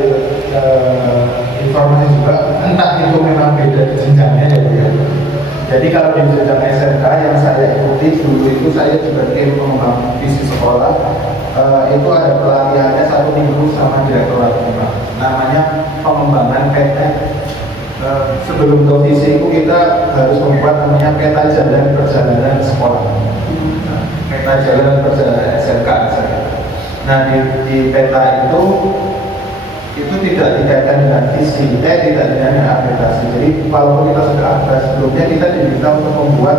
informasi juga, entah itu memang beda di jenjangnya ya Bu ya. Jadi kalau di jenjang SMK yang saya ikuti dulu itu saya juga tim pengembang visi sekolah, itu ada pelatihannya 1 minggu sama direktorat pengembangan. Namanya pengembangan PT. Sebelum ke visi itu kita harus membuat namanya peta jalan perjalanan sekolah. Nah, peta jalan perjalanan SMK misalnya. Nah di peta itu tidak dikaitkan dengan visi, tidak dengan akreditasi. Jadi walaupun kita sudah akreditasi sebelumnya, kita diminta untuk membuat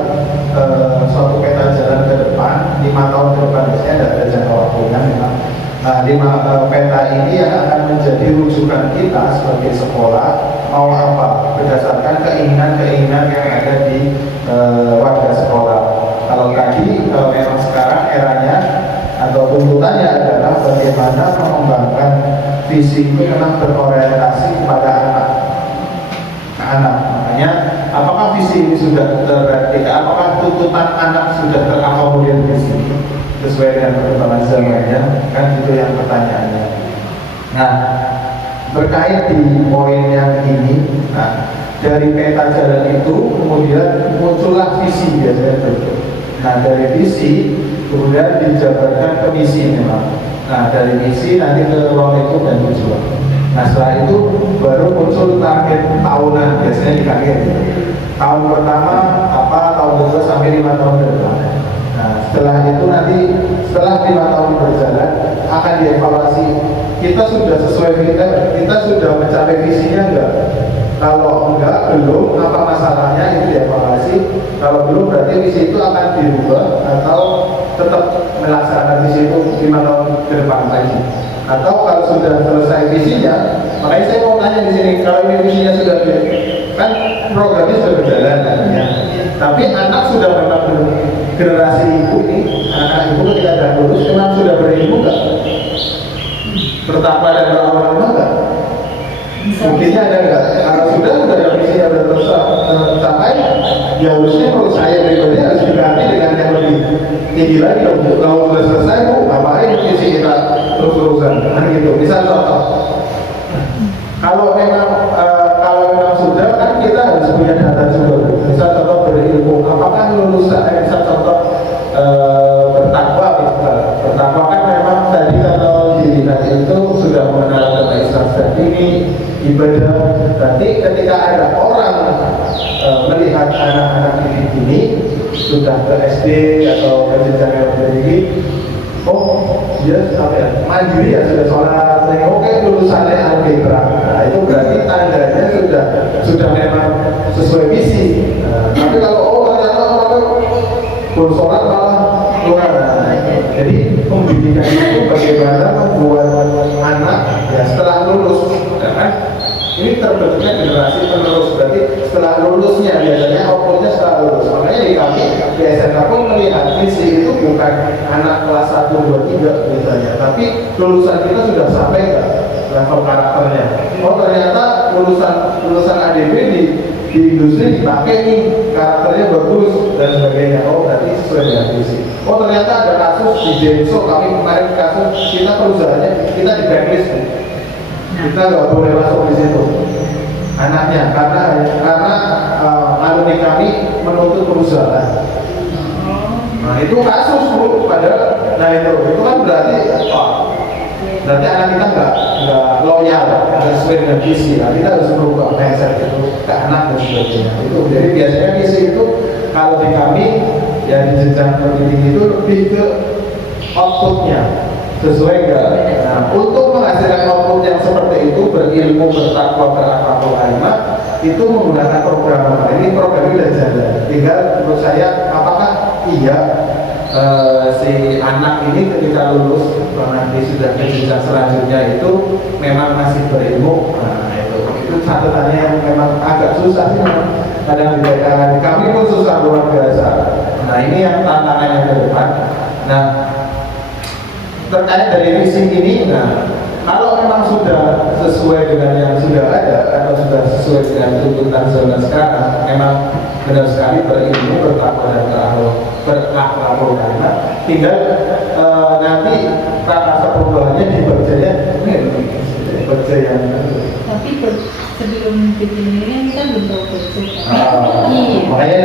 suatu peta jalan ke depan 5 tahun ke depan. Biasanya ada jangka waktunya memang. Nah, 5 peta ini yang akan menjadi rujukan kita sebagai sekolah mau apa berdasarkan keinginan-keinginan yang ada di warga sekolah. Kalau memang sekarang eranya atau tuntutannya adalah bagaimana mengembangkan visi itu memang berorientasi kepada anak. Makanya apakah visi ini sudah terreplika, apakah tuntutan anak sudah terakomodir visi sesuai dengan perkembangan zamannya, kan itu yang pertanyaannya. Nah, berkait di poin yang ini, nah dari peta jalan itu kemudian muncullah visi biasanya itu. Nah dari visi kemudian dijabarkan ke misi memang. Nah dari misi nanti ke ruang itu dan tujuan. Nah setelah itu baru muncul target tahunan, biasanya dikaget gitu. Tahun pertama apa, tahun kedua sampai 5 tahun ke depan. Nah setelah itu nanti setelah 5 tahun berjalan akan dievaluasi kita sudah sesuai kita sudah mencapai visinya enggak. Kalau enggak, belum, apa masalahnya itu dievaluasi. Kalau belum berarti visi itu akan dirubah atau tetap melaksanakan visi itu 5 tahun ke depan lagi. Atau kalau sudah selesai visinya, makanya saya mau tanya di sini, kalau ini visinya sudah kan programnya sudah berjalan ya. Tapi anak sudah memang generasi ibu ini, anak ibu ketika sudah lulus memang sudah berilmu enggak? Bertakwa dan beramal enggak? Buktinya ada enggak? Kalau sudah ada visinya sudah tercapai, ya harusnya menurut saya pribadi harus diganti dengan yang lebih tinggi lagi. Kalau sudah selesai, ngapain visi kita terus-terusan? Nah gitu. Misal contoh, kalau memang sudah kan kita harus punya data juga. Misal contoh berilmu, apakah lulusan? Misal contoh bertakwa, bertakwa kan memang tadi kalau dilihat itu sudah mengenal agama Islam sejak ini ibadah. Berarti ketika ada orang melihat anak-anak ini sudah ke SD atau ke jenjang yang lebih tinggi, oh dia mandiri ya, sudah sholat, oke lulusannya algebra. Nah itu berarti tandanya sudah memang sesuai visi. Tapi kalau ternyata orang belum sholat malah keluar. Jadi pendidikan itu bagaimana membuat anak ya setelah lulus, ya kan? Ini terbentuknya generasi penerus. Berarti setelah lulusnya biasanya outputnya setelah lulus. Makanya di kami di SMK pun melihat visi itu bukan anak kelas 1, 2, 3 misalnya, tapi lulusan kita sudah sampai ke level karakternya. Oh ternyata lulusan ADB di industri dipakai nih, karakternya bagus dan sebagainya. Oh berarti sesuai dengan visi. Oh ternyata ada kasus di Denso, kami kemarin kasus kita perusahaannya kita di blacklist. Kita nggak boleh masuk di situ anaknya karena alumni kami menuntut perusahaan. Nah itu kasus Bu, padahal nah itu kan berarti berarti anak kita nggak loyal, nggak sesuai dengan visi. Nah, kita harus merubah mindset itu ke anak dan sebagainya. Itu jadi biasanya visi itu kalau di kami ya di jenjang pendidikan itu lebih ke outputnya sesuai nggak. Nah untuk menghasilkan output yang seperti itu berilmu, bertakwa, berakhlakul karimah itu menggunakan program ini. Program ini sudah jalan. Tinggal menurut saya apakah iya si anak ini ketika lulus nanti sudah ke jenjang selanjutnya itu memang masih berilmu. Nah itu satu tanya yang memang agak susah sih kadang di kami pun susah luar biasa. Nah ini yang tantangannya ke depan. Nah terkait dari misi ini, nah kalau memang sudah sesuai dengan yang sudah ada atau sudah sesuai dengan tuntutan zaman sekarang, memang benar sekali berilmu, bertakwa dan berakhlakul karimah. Tinggal nanti kata perubahannya dibaca yang Tapi sebelum bikin ini kan kita belum tahu betul. makanya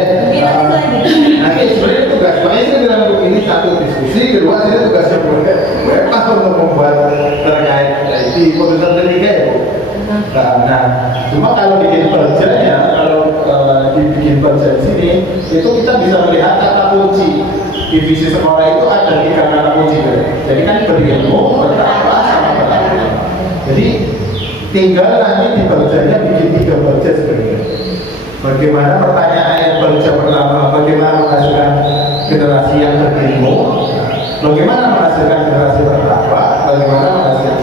nanti sebenarnya tugas makanya saya dalam buku ini satu diskusi, kedua saya tugasnya WFA untuk membuat terkait di putusan ketiga ya Bu. Nah cuma kalau bikin perjanya, kalau dibikin perja di sini itu kita bisa melihat kata kunci divisi sekolah itu ada 3 kata kunci. Jadi kan berilmu, bertakwa, sama berakhlak. Jadi tinggal nanti di perjanya bikin 3 perja sebenarnya. Bagaimana pertanyaan yang perja pertama, bagaimana menghasilkan generasi yang berilmu, bagaimana menghasilkan generasi bertakwa, bagaimana menghasilkan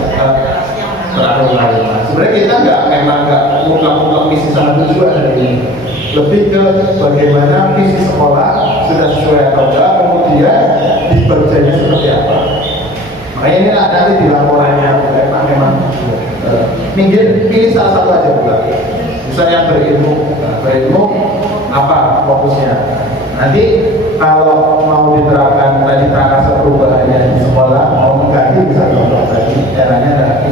berakhlakul karimah. Sebenarnya kita memang nggak mutlak misi sama tujuan dari ini. Lebih ke bagaimana visi sekolah sudah sesuai atau enggak, kemudian di perjanya seperti apa. Makanya ini nanti di laporannya memang pilih salah satu aja bukan. Misalnya berilmu apa fokusnya. Nanti kalau mau diterapkan tadi prakasa perubahannya di sekolah, mau mengganti bisa contoh tadi caranya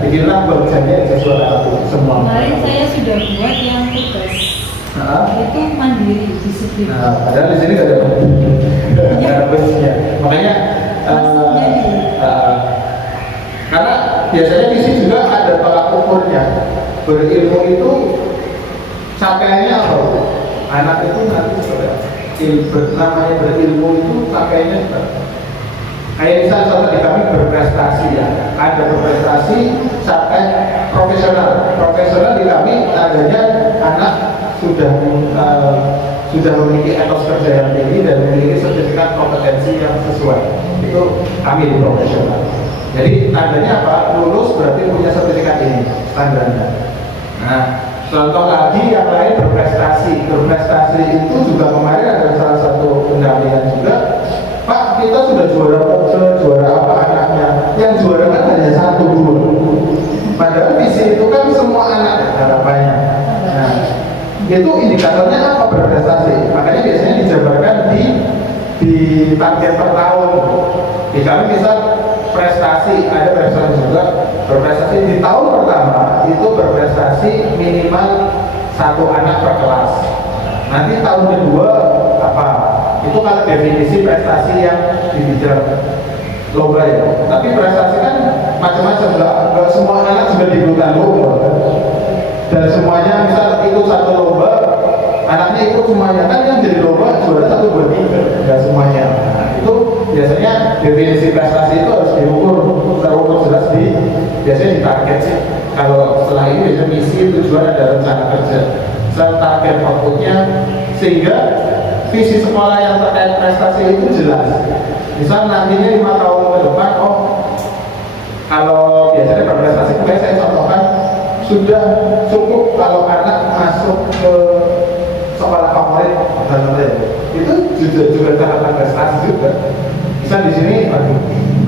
bikinlah berjanya sesuai atau semua. Kemarin saya sudah buat yang tugas itu mandiri disiplin. Padahal di sini nggak ada busnya. Makanya karena biasanya di sini juga ada tolak ukurnya. Berilmu itu capaiannya apa? Anak itu nanti namanya berilmu itu capaiannya kayak misal contoh di kami berprestasi ya, ada berprestasi sampai profesional di kami adanya anak sudah memiliki etos kerja yang tinggi dan memiliki sertifikat kompetensi yang sesuai. Itu kami di profesional. Jadi tandanya apa? Lulus berarti punya sertifikat ini standarnya. Nah, contoh lagi yang lain berprestasi itu juga kemarin ada salah satu pendampingan juga. Pak, kita sudah juara apa anaknya? Yang juara kan hanya 1 dulu. Padahal visi itu kan semua anak harapannya. Nah, itu indikatornya apa berprestasi? Makanya biasanya dijabarkan di target per tahun. Di kami misal prestasi, ada prestasi juga berprestasi di tahun pertama itu berprestasi minimal 1 anak per kelas. Nanti tahun kedua apa? Itu kalau definisi prestasi yang di bidang lomba ya. Tapi prestasi kan macam-macam, nggak semua anak juga diikutan lomba. Dan semuanya misal ikut 1 lomba, anaknya ikut semuanya, kan yang jadi lomba juara 1, 2, 3, nggak semuanya. Nah, itu biasanya definisi prestasi itu harus terukur jelas biasanya di target sih. Kalau setelah ini biasanya misi, tujuan, ada rencana kerja, target outputnya, sehingga visi sekolah yang terkait prestasi itu jelas. Misal nantinya 5 tahun ke depan, kalau biasanya berprestasi, kayak saya contohkan sudah cukup kalau anak masuk ke sekolah favorit, itu juga catatan prestasi juga. Misal di sini,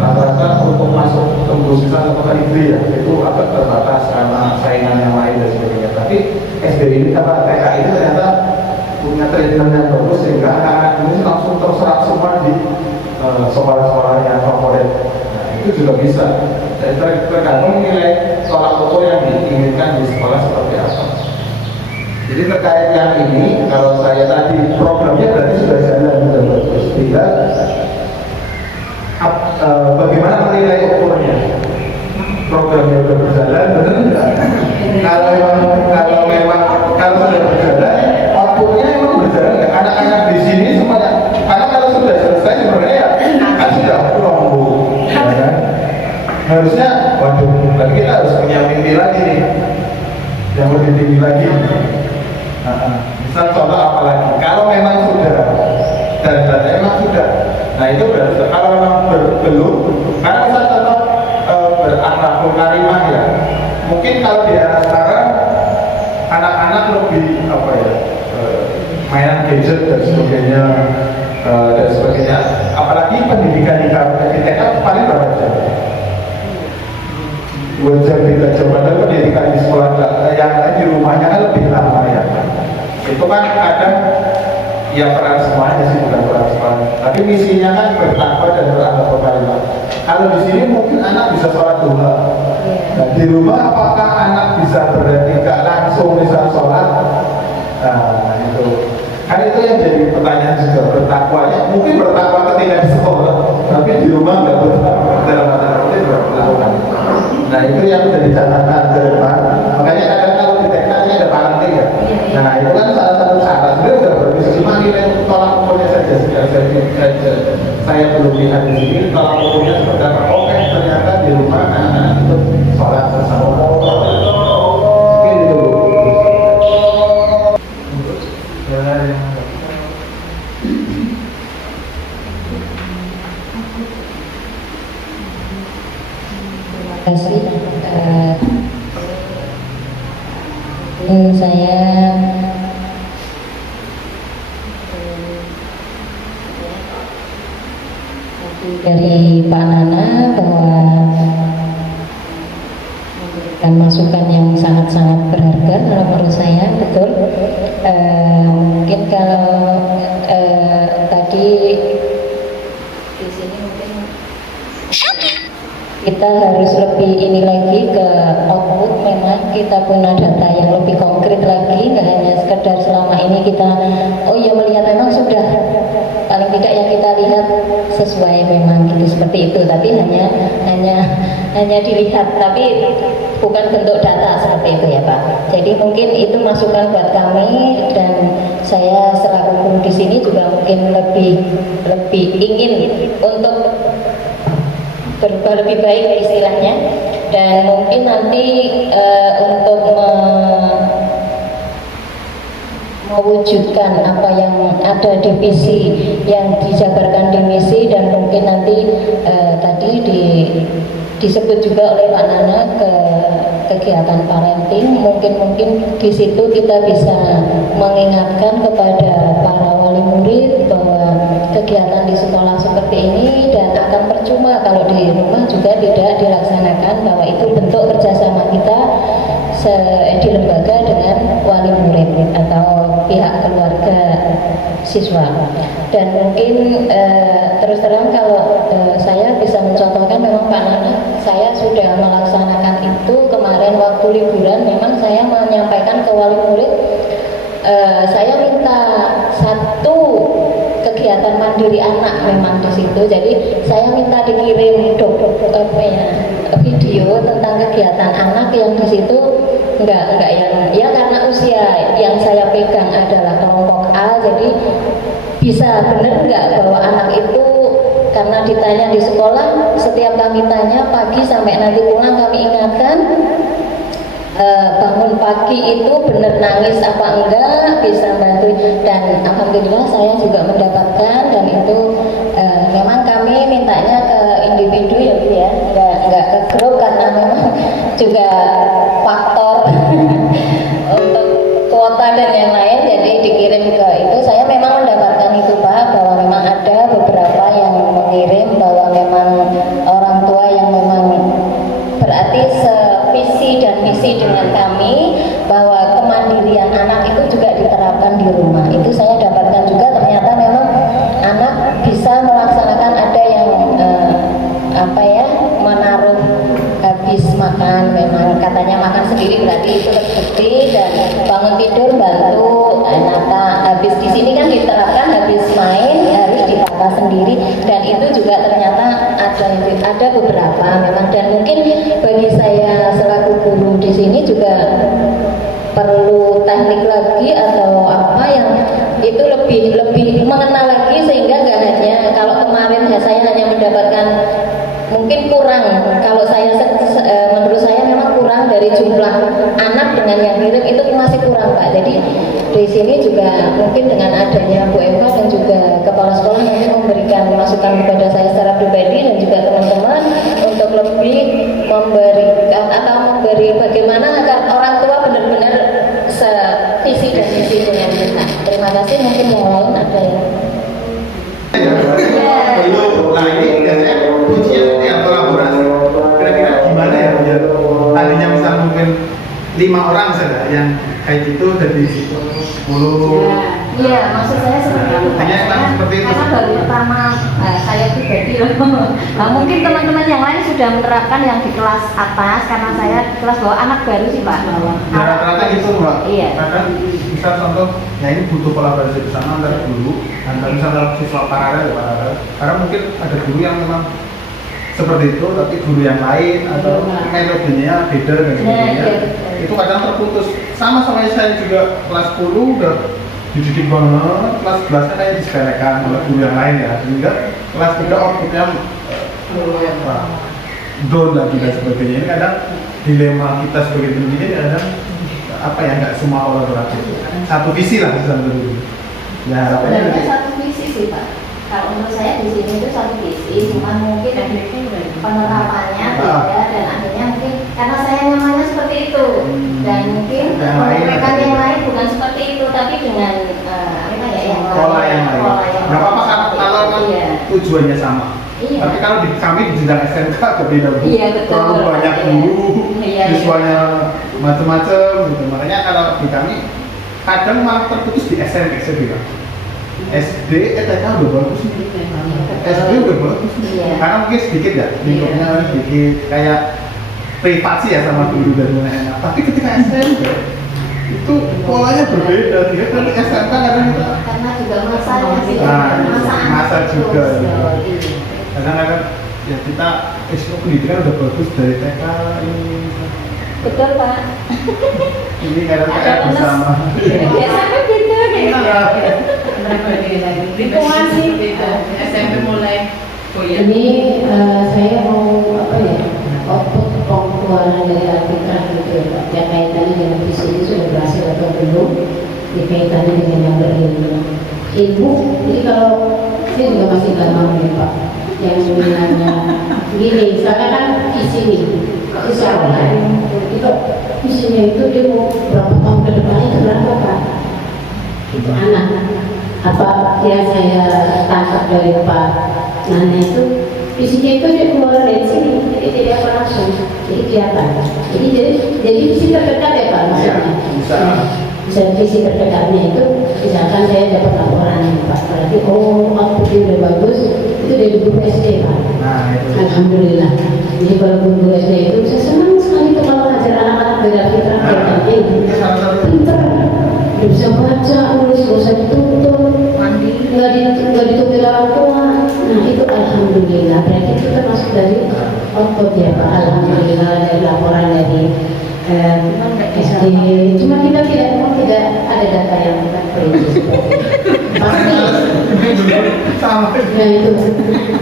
rata-rata untuk masuk tembus misal atau negeri ya, itu agak terbatas karena saingan yang lain dan sebagainya. Tapi SD ini apa TK ini ternyata punya treatment yang bagus sehingga anak-anak ini langsung terserap semua di sekolah-sekolah yang favorit. Nah, itu juga bisa. Tergantung nilai tolak ukur yang diinginkan di sekolah seperti apa. Jadi terkait yang ini, kalau saya tadi programnya berarti sudah jalan betul. Tinggal bagaimana menilai ukurnya? Programnya sudah berjalan, benar enggak? Kalau sudah berjalan, outputnya memang berjalan enggak? Anak-anak di sini semuanya, karena kalau sudah selesai sebenarnya ya kan sudah pulang bu, ya kan? Harusnya, waduh, berarti kita harus punya mimpi lagi nih, yang lebih tinggi lagi. Misal contoh apa lagi? Kalau memang sudah dan memang sudah, nah itu berarti kalau memang belum, karena misal contoh berakhlakul karimah ya, mungkin kalau di era sekarang anak-anak lebih apa ya, mainan gadget dan sebagainya, apalagi pendidikan di TK paling berapa jam? 2 jam 3 jam, padahal pendidikan di sekolah yang lain di rumahnya kan lebih lama ya. Itu kan kadang ya peran semuanya sih, bukan peran semuanya, tapi misinya kan bertakwa dan berakhlakul karimah. Kalau di sini mungkin anak bisa sholat duha. Nah, di rumah apakah anak bisa berarti nggak langsung misal sholat? Nah itu kan itu yang jadi pertanyaan juga. Bertakwanya mungkin bertakwa ketika di sekolah, tapi di rumah nggak bertakwa dalam arti berlakukan. Nah itu yang menjadi catatan ke depan. Makanya kadang kalau di TK ini ada parenting ya. Nah itu kan salah satu syarat. Sebenarnya sudah bagus, cuma nilai tolak ukurnya saja. Saya belum lihat di sini tolak ukurnya seperti apa. Oke, ternyata di rumah anak-anak itu sholat bersama. Mungkin itu. Terima kasih. Saya dari Pak Nana bahwa memberikan masukan yang sangat-sangat berharga menurut saya, betul. Mungkin kalau tadi di sini mungkin kita harus lebih ini lagi ke output. Memang kita punya data yang lebih konkret lagi, nggak hanya sekedar selama ini kita melihat memang sudah paling tidak yang kita lihat sesuai memang gitu seperti itu, tapi hanya dilihat tapi bukan bentuk data seperti itu ya Pak. Jadi mungkin itu masukan buat kami, dan saya selaku guru di sini juga mungkin lebih ingin untuk berubah lebih baik istilahnya, dan mungkin nanti untuk mewujudkan apa yang ada di visi yang dijabarkan di misi, dan mungkin nanti tadi disebut juga oleh Pak Nana ke kegiatan parenting, mungkin di situ kita bisa mengingatkan kepada para wali murid bahwa kegiatan di sekolah seperti ini dan akan percuma kalau di rumah juga tidak dilaksanakan, bahwa itu bentuk kerjasama kita di lembaga dengan wali murid atau pihak keluarga siswa. Dan mungkin terus terang kalau saya bisa mencontohkan, memang Pak Nana, saya sudah melaksanakan itu kemarin waktu liburan. Memang saya menyampaikan ke wali murid, saya minta satu kegiatan mandiri anak memang di situ. Jadi saya minta dikirim video tentang kegiatan anak yang di situ enggak yang ya, karena usia yang saya pegang adalah kelompok A, jadi bisa benar enggak bahwa anak itu, karena ditanya di sekolah, setiap kami tanya pagi sampai nanti pulang kami ingatkan, bangun pagi itu benar nangis apa enggak, bisa bantu. Dan alhamdulillah saya juga mendapatkan, dan itu memang kami mintanya ke individu ya, enggak ke grup, karena memang juga faktor untuk kuota dan yang lain, jadi dikirim ke itu. Saya memang mendapatkan itu Pak, bahwa memang ada beberapa yang mengirim bahwa memang orang tua yang memang berarti sevisi dan misi dengan kami, bahwa kemandirian anak itu juga diterapkan di rumah. Itu saya dapatkan juga, ternyata memang anak bisa melaksanakan, ada yang menaruh habis makan, memang katanya makan sendiri, berarti itu terbukti dan bangun tidur bantu nata. Habis di sini kan diterapkan habis main harus ditata sendiri, dan itu juga ternyata ada beberapa memang, dan mungkin bagi saya selaku guru di sini juga perlu teknik lagi atau apa yang itu lebih mengenal lagi, sehingga nggak hanya kalau kemarin saya hanya mendapatkan mungkin kurang, kalau saya menurut saya memang kurang dari jumlah anak dengan yang kirim itu masih kurang Pak. Jadi di sini juga mungkin dengan adanya Bu MK dan juga kepala sekolah nanti memberikan masukan kepada saya secara pribadi dan juga teman-teman untuk lebih memberikan atau memberi bagaimana agar orang tua benar-benar visi dan misi dengan kita. Terima kasih. Mungkin yang lain ada yang Belum. Nah ini biasanya kuncinya ini yang kolaborasi. Kira-kira gimana ya biar tadinya misal mungkin 5 orang saja yang kayak gitu jadi 10. Iya, maksud saya seperti itu. Hanya seperti itu. Karena baru pertama saya pribadi loh. Nah, mungkin teman-teman yang lain sudah menerapkan yang di kelas atas, karena saya di kelas bawah, anak baru sih Pak. Ya, rata-rata gitu Mbak. Iya. Kadang misal contoh, ya ini butuh kolaborasi bersama antara guru, antara misalnya siswa paralel ya paralel. Karena mungkin ada guru yang memang seperti itu, tapi guru yang lain atau metodenya beda dan sebagainya. Itu kadang terputus. Sama saya juga kelas 10 udah dididik banget, kelas 11 kayak disepelekan oleh guru yang lain ya, sehingga kelas 3 outputnya down lagi dan sebagainya. Ini kadang dilema kita sebagai pendidik kadang apa ya, nggak semua kolaboratif, satu visi lah bisa dulu ya, harapannya Sebenarnya satu visi sih Pak. Kalau menurut saya di sini itu satu visi, cuma mungkin penerapannya beda, dan akhirnya mungkin karena saya nyamannya seperti itu, dan mungkin mereka yang lain bukan seperti itu, tapi dengan apa ya, yang pola yang lain. Nggak apa-apa kalau tujuannya sama. Iya. Tapi kalau di kami di jenjang SMK berbeda Bu. Iya, betul. Terlalu banyak guru, Iya, siswanya macam-macam gitu. Makanya kalau di kami kadang malah terputus di SMP saya bilang. SD, TK udah bagus nih. SD udah bagus nih. Iya. Karena mungkin sedikit ya, lingkupnya sedikit kayak privat sih ya sama guru dan enak. Tapi ketika SMP itu polanya berbeda. Dia kan SMK kadang kita karena juga masanya sih, masa juga. Iya. Kadang-kadang ya kita pendidikan udah bagus dari TK ini. Betul Pak. Ini kadang Ada kayak plus. bersama. Biasanya beda kayak Lingkungan sih, SMP mulai goyah. ini saya mau apa ya, output pengeluaran dari arbitrah gitu ya Pak, yang kaitannya dengan visi ini sudah berhasil atau belum, dikaitannya dengan yang berilmu ilmu. Jadi kalau saya juga masih gampang nih Pak, yang sebenarnya gini, misalnya kan visi nih, sekarang itu visinya itu dia mau berapa tahun ke depan itu berapa Pak? Itu anak apa yang saya tangkap dari Pak Nana itu visinya itu dia keluar dari sini, jadi tidak apa langsung, jadi kelihatan. Jadi visi terdekat ya Pak maksudnya. Bisa visi terdekatnya itu, misalkan saya dapat laporan Pak, berarti outputnya udah bagus, itu dari guru SD Pak. Nah, itu. Alhamdulillah. Jadi kalau guru SD itu saya senang sekali tuh kalau ngajar anak-anak beda fitrah pinter, dia bisa baca, nulis, nggak usah dituntut, nggak dituntut orang tua. Nah itu alhamdulillah. Berarti itu termasuk dari output ya Pak. Alhamdulillah dari laporan dari SD. Cuma kita tidak ada data yang perinci. Pasti. Nah itu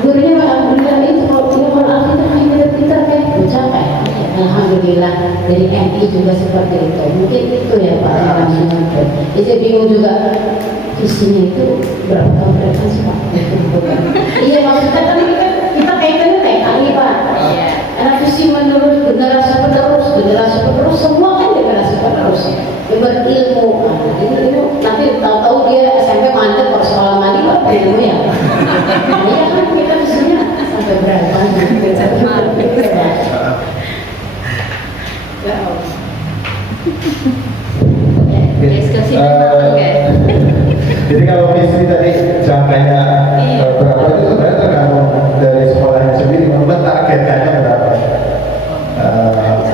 gurunya alhamdulillah itu kalau alhamdulillah pintar kayak bocah kayak. Alhamdulillah dari MI juga seperti itu. Mungkin itu ya Pak yang langsung. Jadi bingung juga visinya itu berapa tahun ke depan sih Pak? Iya maksudnya kan kita kaitannya TKI Pak. Karena visi menurut generasi penerus semua kan generasi penerus. Dia berilmu. Jadi itu nanti tahu-tahu dia SMP mantep kalau sekolah mandi Pak ilmu ya. Iya kan kita visinya sampai berapa? Jadi kalau visi tadi jangkanya berapa itu sebenarnya tergantung dari sekolahnya sendiri, membuat targetnya berapa.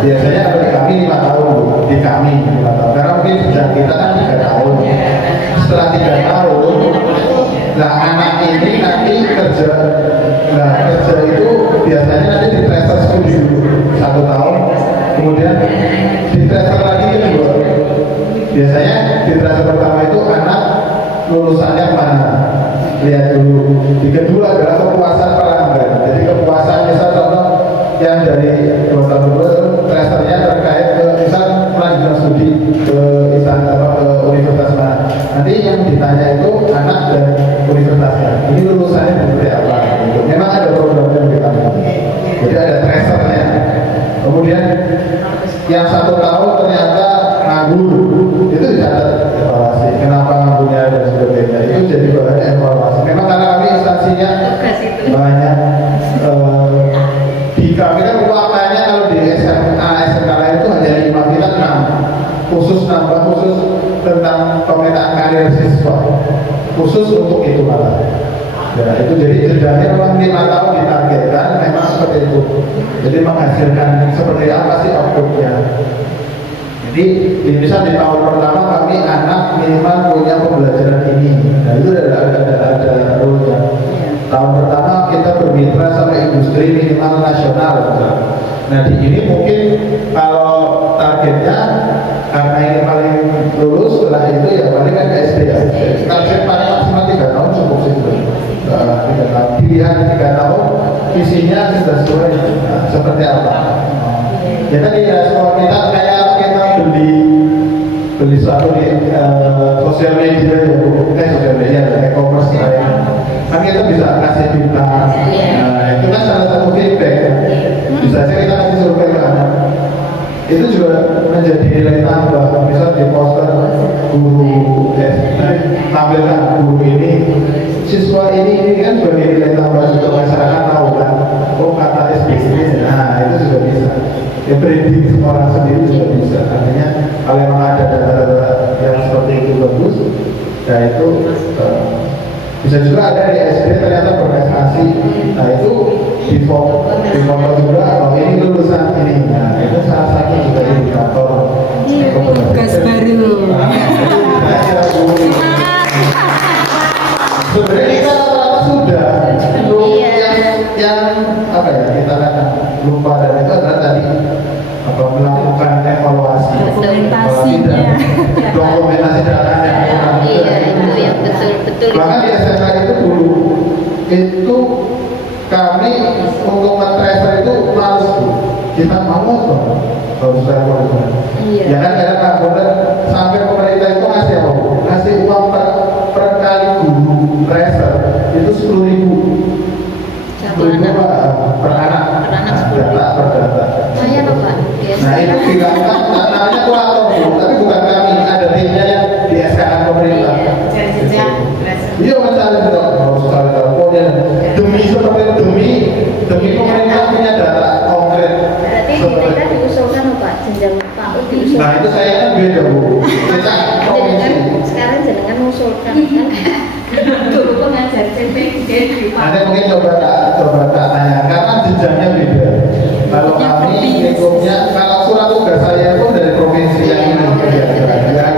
Biasanya kalau di kami 5 tahun, di kami 5 tahun. Karena biasanya di transfer pertama itu anak lulusannya mana, lihat dulu. Di kedua adalah kepuasan pelanggan. Jadi kepuasan misal contoh yang dari transfernya terkait ke misal melanjutkan studi ke istana apa ke universitas mana. Nanti yang ditanya itu anak dan universitasnya. Ini lulusannya seperti apa? Memang ada program yang kita miliki. Jadi ada tracernya. Kemudian yang 1 tahun ternyata nganggur, itu dicatat evaluasi. Kenapa nganggurnya dan sebagainya. Itu jadi bahan evaluasi. Memang karena kami instansinya banyak. Di kami kan uangnya kalau di SMA, SMK lain itu hanya 5, kita 6. Khusus nambah khusus tentang pemetaan karir siswa. Khusus untuk itu malah. Ya, itu jadi jedanya memang 5 tahun ditargetkan memang seperti itu. Jadi menghasilkan seperti apa sih outputnya. Jadi misal di tahun pertama kami anak minimal punya pembelajaran ini. Nah itu ada rule-nya. Tahun pertama kita bermitra sama industri minimal nasional. Nah di ini mungkin kalau targetnya karena ini paling lulus setelah itu ya paling kan SD ya. Target paling maksimal 3 tahun cukup sih. 3 tahun. Pilihan 3 tahun visinya sudah sesuai seperti apa. Ya tadi ya sekolah kita kayak kita beli suatu di sosial media ya bu, sosial media e-commerce lain. Kan kita bisa kasih bintang. Nah itu kan salah satu feedback. Bisa saja kita kasih survei ke anak. Itu juga menjadi nilai tambah. Misal di poster guru tampilkan guru ini, siswa ini kan sebagai nilai tambah untuk masyarakat tahu kan. Oh kata SBC, nah itu juga bisa. Ya branding orang sendiri juga bisa. Artinya kalau memang ada data-data yang seperti itu bagus, ya itu bisa juga ada di SD ternyata berprestasi. Nah itu di foto juga. Oh ini lulusan ini. Nah itu salah satu juga indikator. Tugas baru. Sebenarnya kita rata-rata sudah yang apa ya kita katakan lupa dan itu adalah tadi apa melakukan evaluasi Dokumentasinya. dokumentasi datanya Iya, itu yang betul-betul. bahkan di SMK itu dulu itu kami untuk nge-tracer itu males kita mau apa kalau secara politik ya kan kadang-kadang sampai pemerintah itu ngasih apa ngasih uang per kali guru tracer itu 10.000 per anak data per data. Saya lupa. Nah itu dilakukan namanya kurator tapi bukan kami, ada timnya yang di SKN pemerintah. Iya mencari harus cari teleponnya demi seperti demi pemerintah punya data konkret. Berarti kita diusulkan Pak jenjang PAUD diusulkan. Nah itu saya kan beda bu. Kita komisi. Sekarang jenengan mengusulkan kan dulu pengajar CPG di Nanti mungkin coba tak tanya karena jenjangnya beda. Kalau kami lingkupnya, kalau surat tugas saya pun dari provinsi yang ini ya,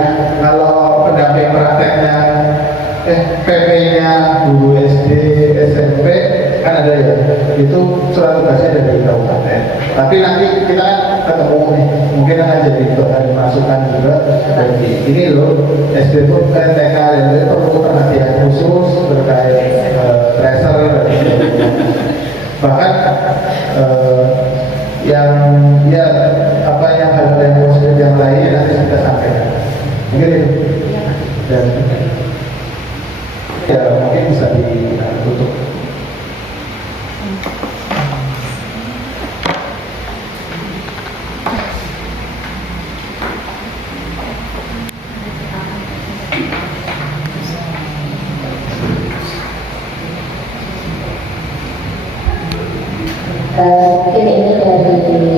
kalau pendamping prakteknya PP-nya guru SD, SMP kan ada ya, itu surat tugasnya dari kabupaten. Tapi nanti kita ketemu nih, mungkin akan jadi bahan masukan juga dari ini loh SD pun TK dan itu perlu perhatian khusus terkait tracer dan sebagainya. Bahkan yang ya apa yang hal yang positif yang lain nanti kita sampaikan mungkin itu dan ya mungkin bisa ditutup. Mungkin ini dari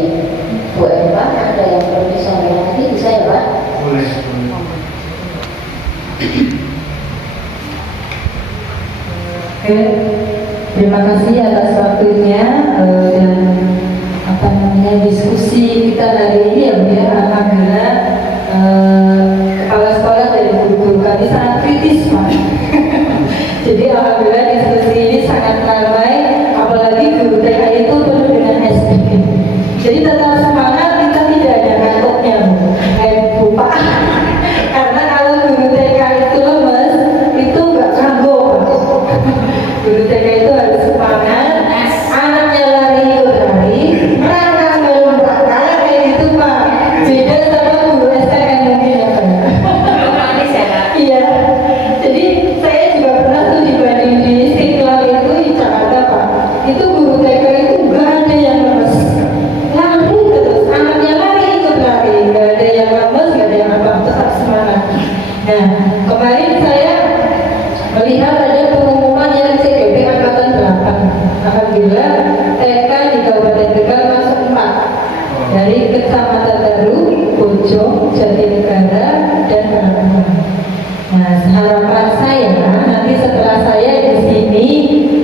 Bu Eva, ada yang perlu disampaikan lagi, bisa ya Pak? Boleh. Oke, terima kasih atas waktunya dan apa namanya diskusi kita hari ini ya, alhamdulillah kepala sekolah dari guru-guru kami sangat kritis Pak. Jadi alhamdulillah diskusi ini sangat ramai, apalagi guru TK itu penuh dengan SD. Jadi tetap semangat, kita tidak ada ngantuknya Bu. Bu Pak, kemarin saya melihat ada pengumuman yang CGP Angkatan 8. Alhamdulillah TK di Kabupaten Tegal masuk 4 dari Kecamatan Baru, Bojong, Jatinegara, dan Banaran. Nah, harapan saya nanti setelah saya di sini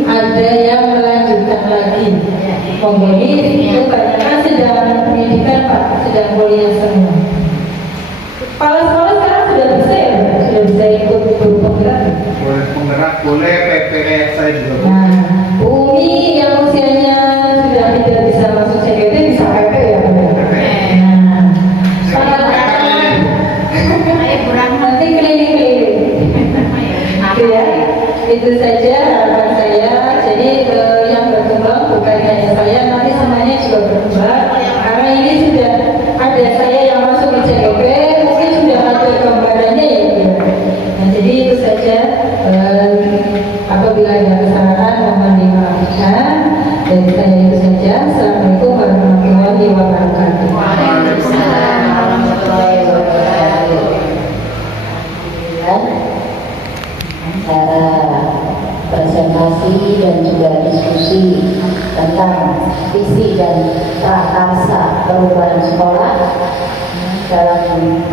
ada yang melanjutkan lagi. Monggo ini kebanyakan sedang pendidikan Pak, sedang kuliah semua. Kepala sekolah sekarang sudah bisa ya, Pak? Sudah bisa ikut guru penggerak. Boleh penggerak, boleh PPS saya juga. Nah, Umi yang usianya sudah tidak bisa masuk CGT bisa PP ya, Pak? Nah, nanti keliling-keliling. Itu ya, itu saja harapan saya. Jadi yang berkembang bukan hanya saya, nanti semuanya juga berkembang. Karena ini sudah ada saya yang masuk di CGP, mungkin sudah ada gambarannya ya. Nah, jadi itu saja. Apabila ada kesalahan mohon dimaafkan. Dari saya itu saja. Assalamualaikum warahmatullahi wabarakatuh. Waalaikumsalam warahmatullahi wabarakatuh. Antara presentasi dan juga diskusi tentang visi dan prakarsa perubahan sekolah dalam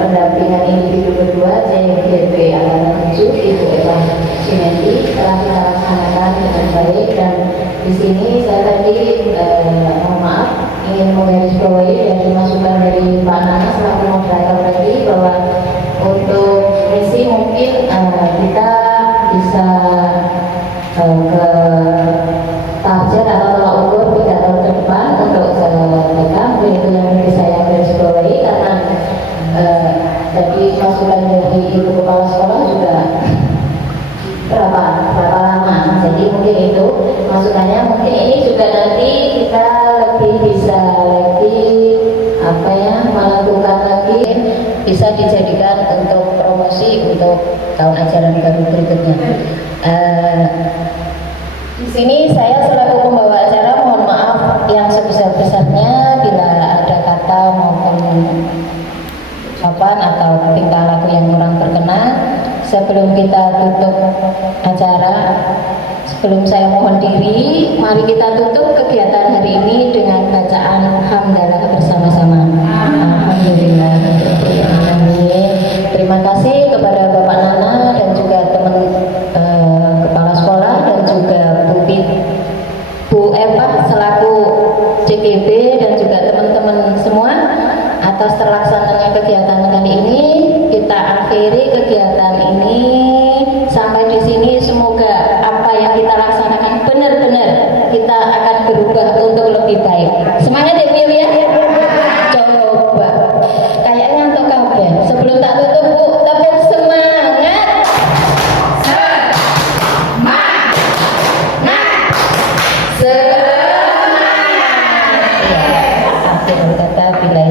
pendampingan individu kedua CGP Angkatan 7 Ibu Eva Cimenti telah kita laksanakan dengan baik, dan di sini saya tadi mohon maaf ingin menggarisbawahi dari masukan dari Pak Nana selaku moderator tadi bahwa untuk misi mungkin kita bisa ke target atau tolak ukur 3 tahun ke depan untuk TK. Mungkin itu yang bisa saya garisbawahi karena tadi masukan dari Ibu Kepala Sekolah juga berapa lama. Jadi mungkin itu masukannya. Mungkin ini juga nanti kita lebih bisa lagi menentukan lagi bisa dijadikan untuk promosi untuk tahun ajaran baru berikutnya. Di sini saya selaku pembawa acara mohon maaf yang sebesar-besarnya bila ada kata maupun ucapan atau tingkah laku yang kurang berkenan. Sebelum kita tutup acara, sebelum saya mohon diri, mari kita tutup kegiatan hari ini dengan bacaan hamdalah bersama-sama. Alhamdulillah. Terima kasih kepada Bapak Nana dan juga teman kepala sekolah dan juga Bu Eva selaku CGP dan juga teman-teman semua atas terlaksananya kegiatan kali ini. Kita akhiri kegiatan ini sampai di sini. Semoga apa yang kita laksanakan benar-benar kita akan berubah untuk lebih baik. Semangat ya Bu ya. Coba kayaknya ngantuk kabeh. Sebelum tak tutup Bu, tepuk semangat. Semangat. Ya, akhir kata bila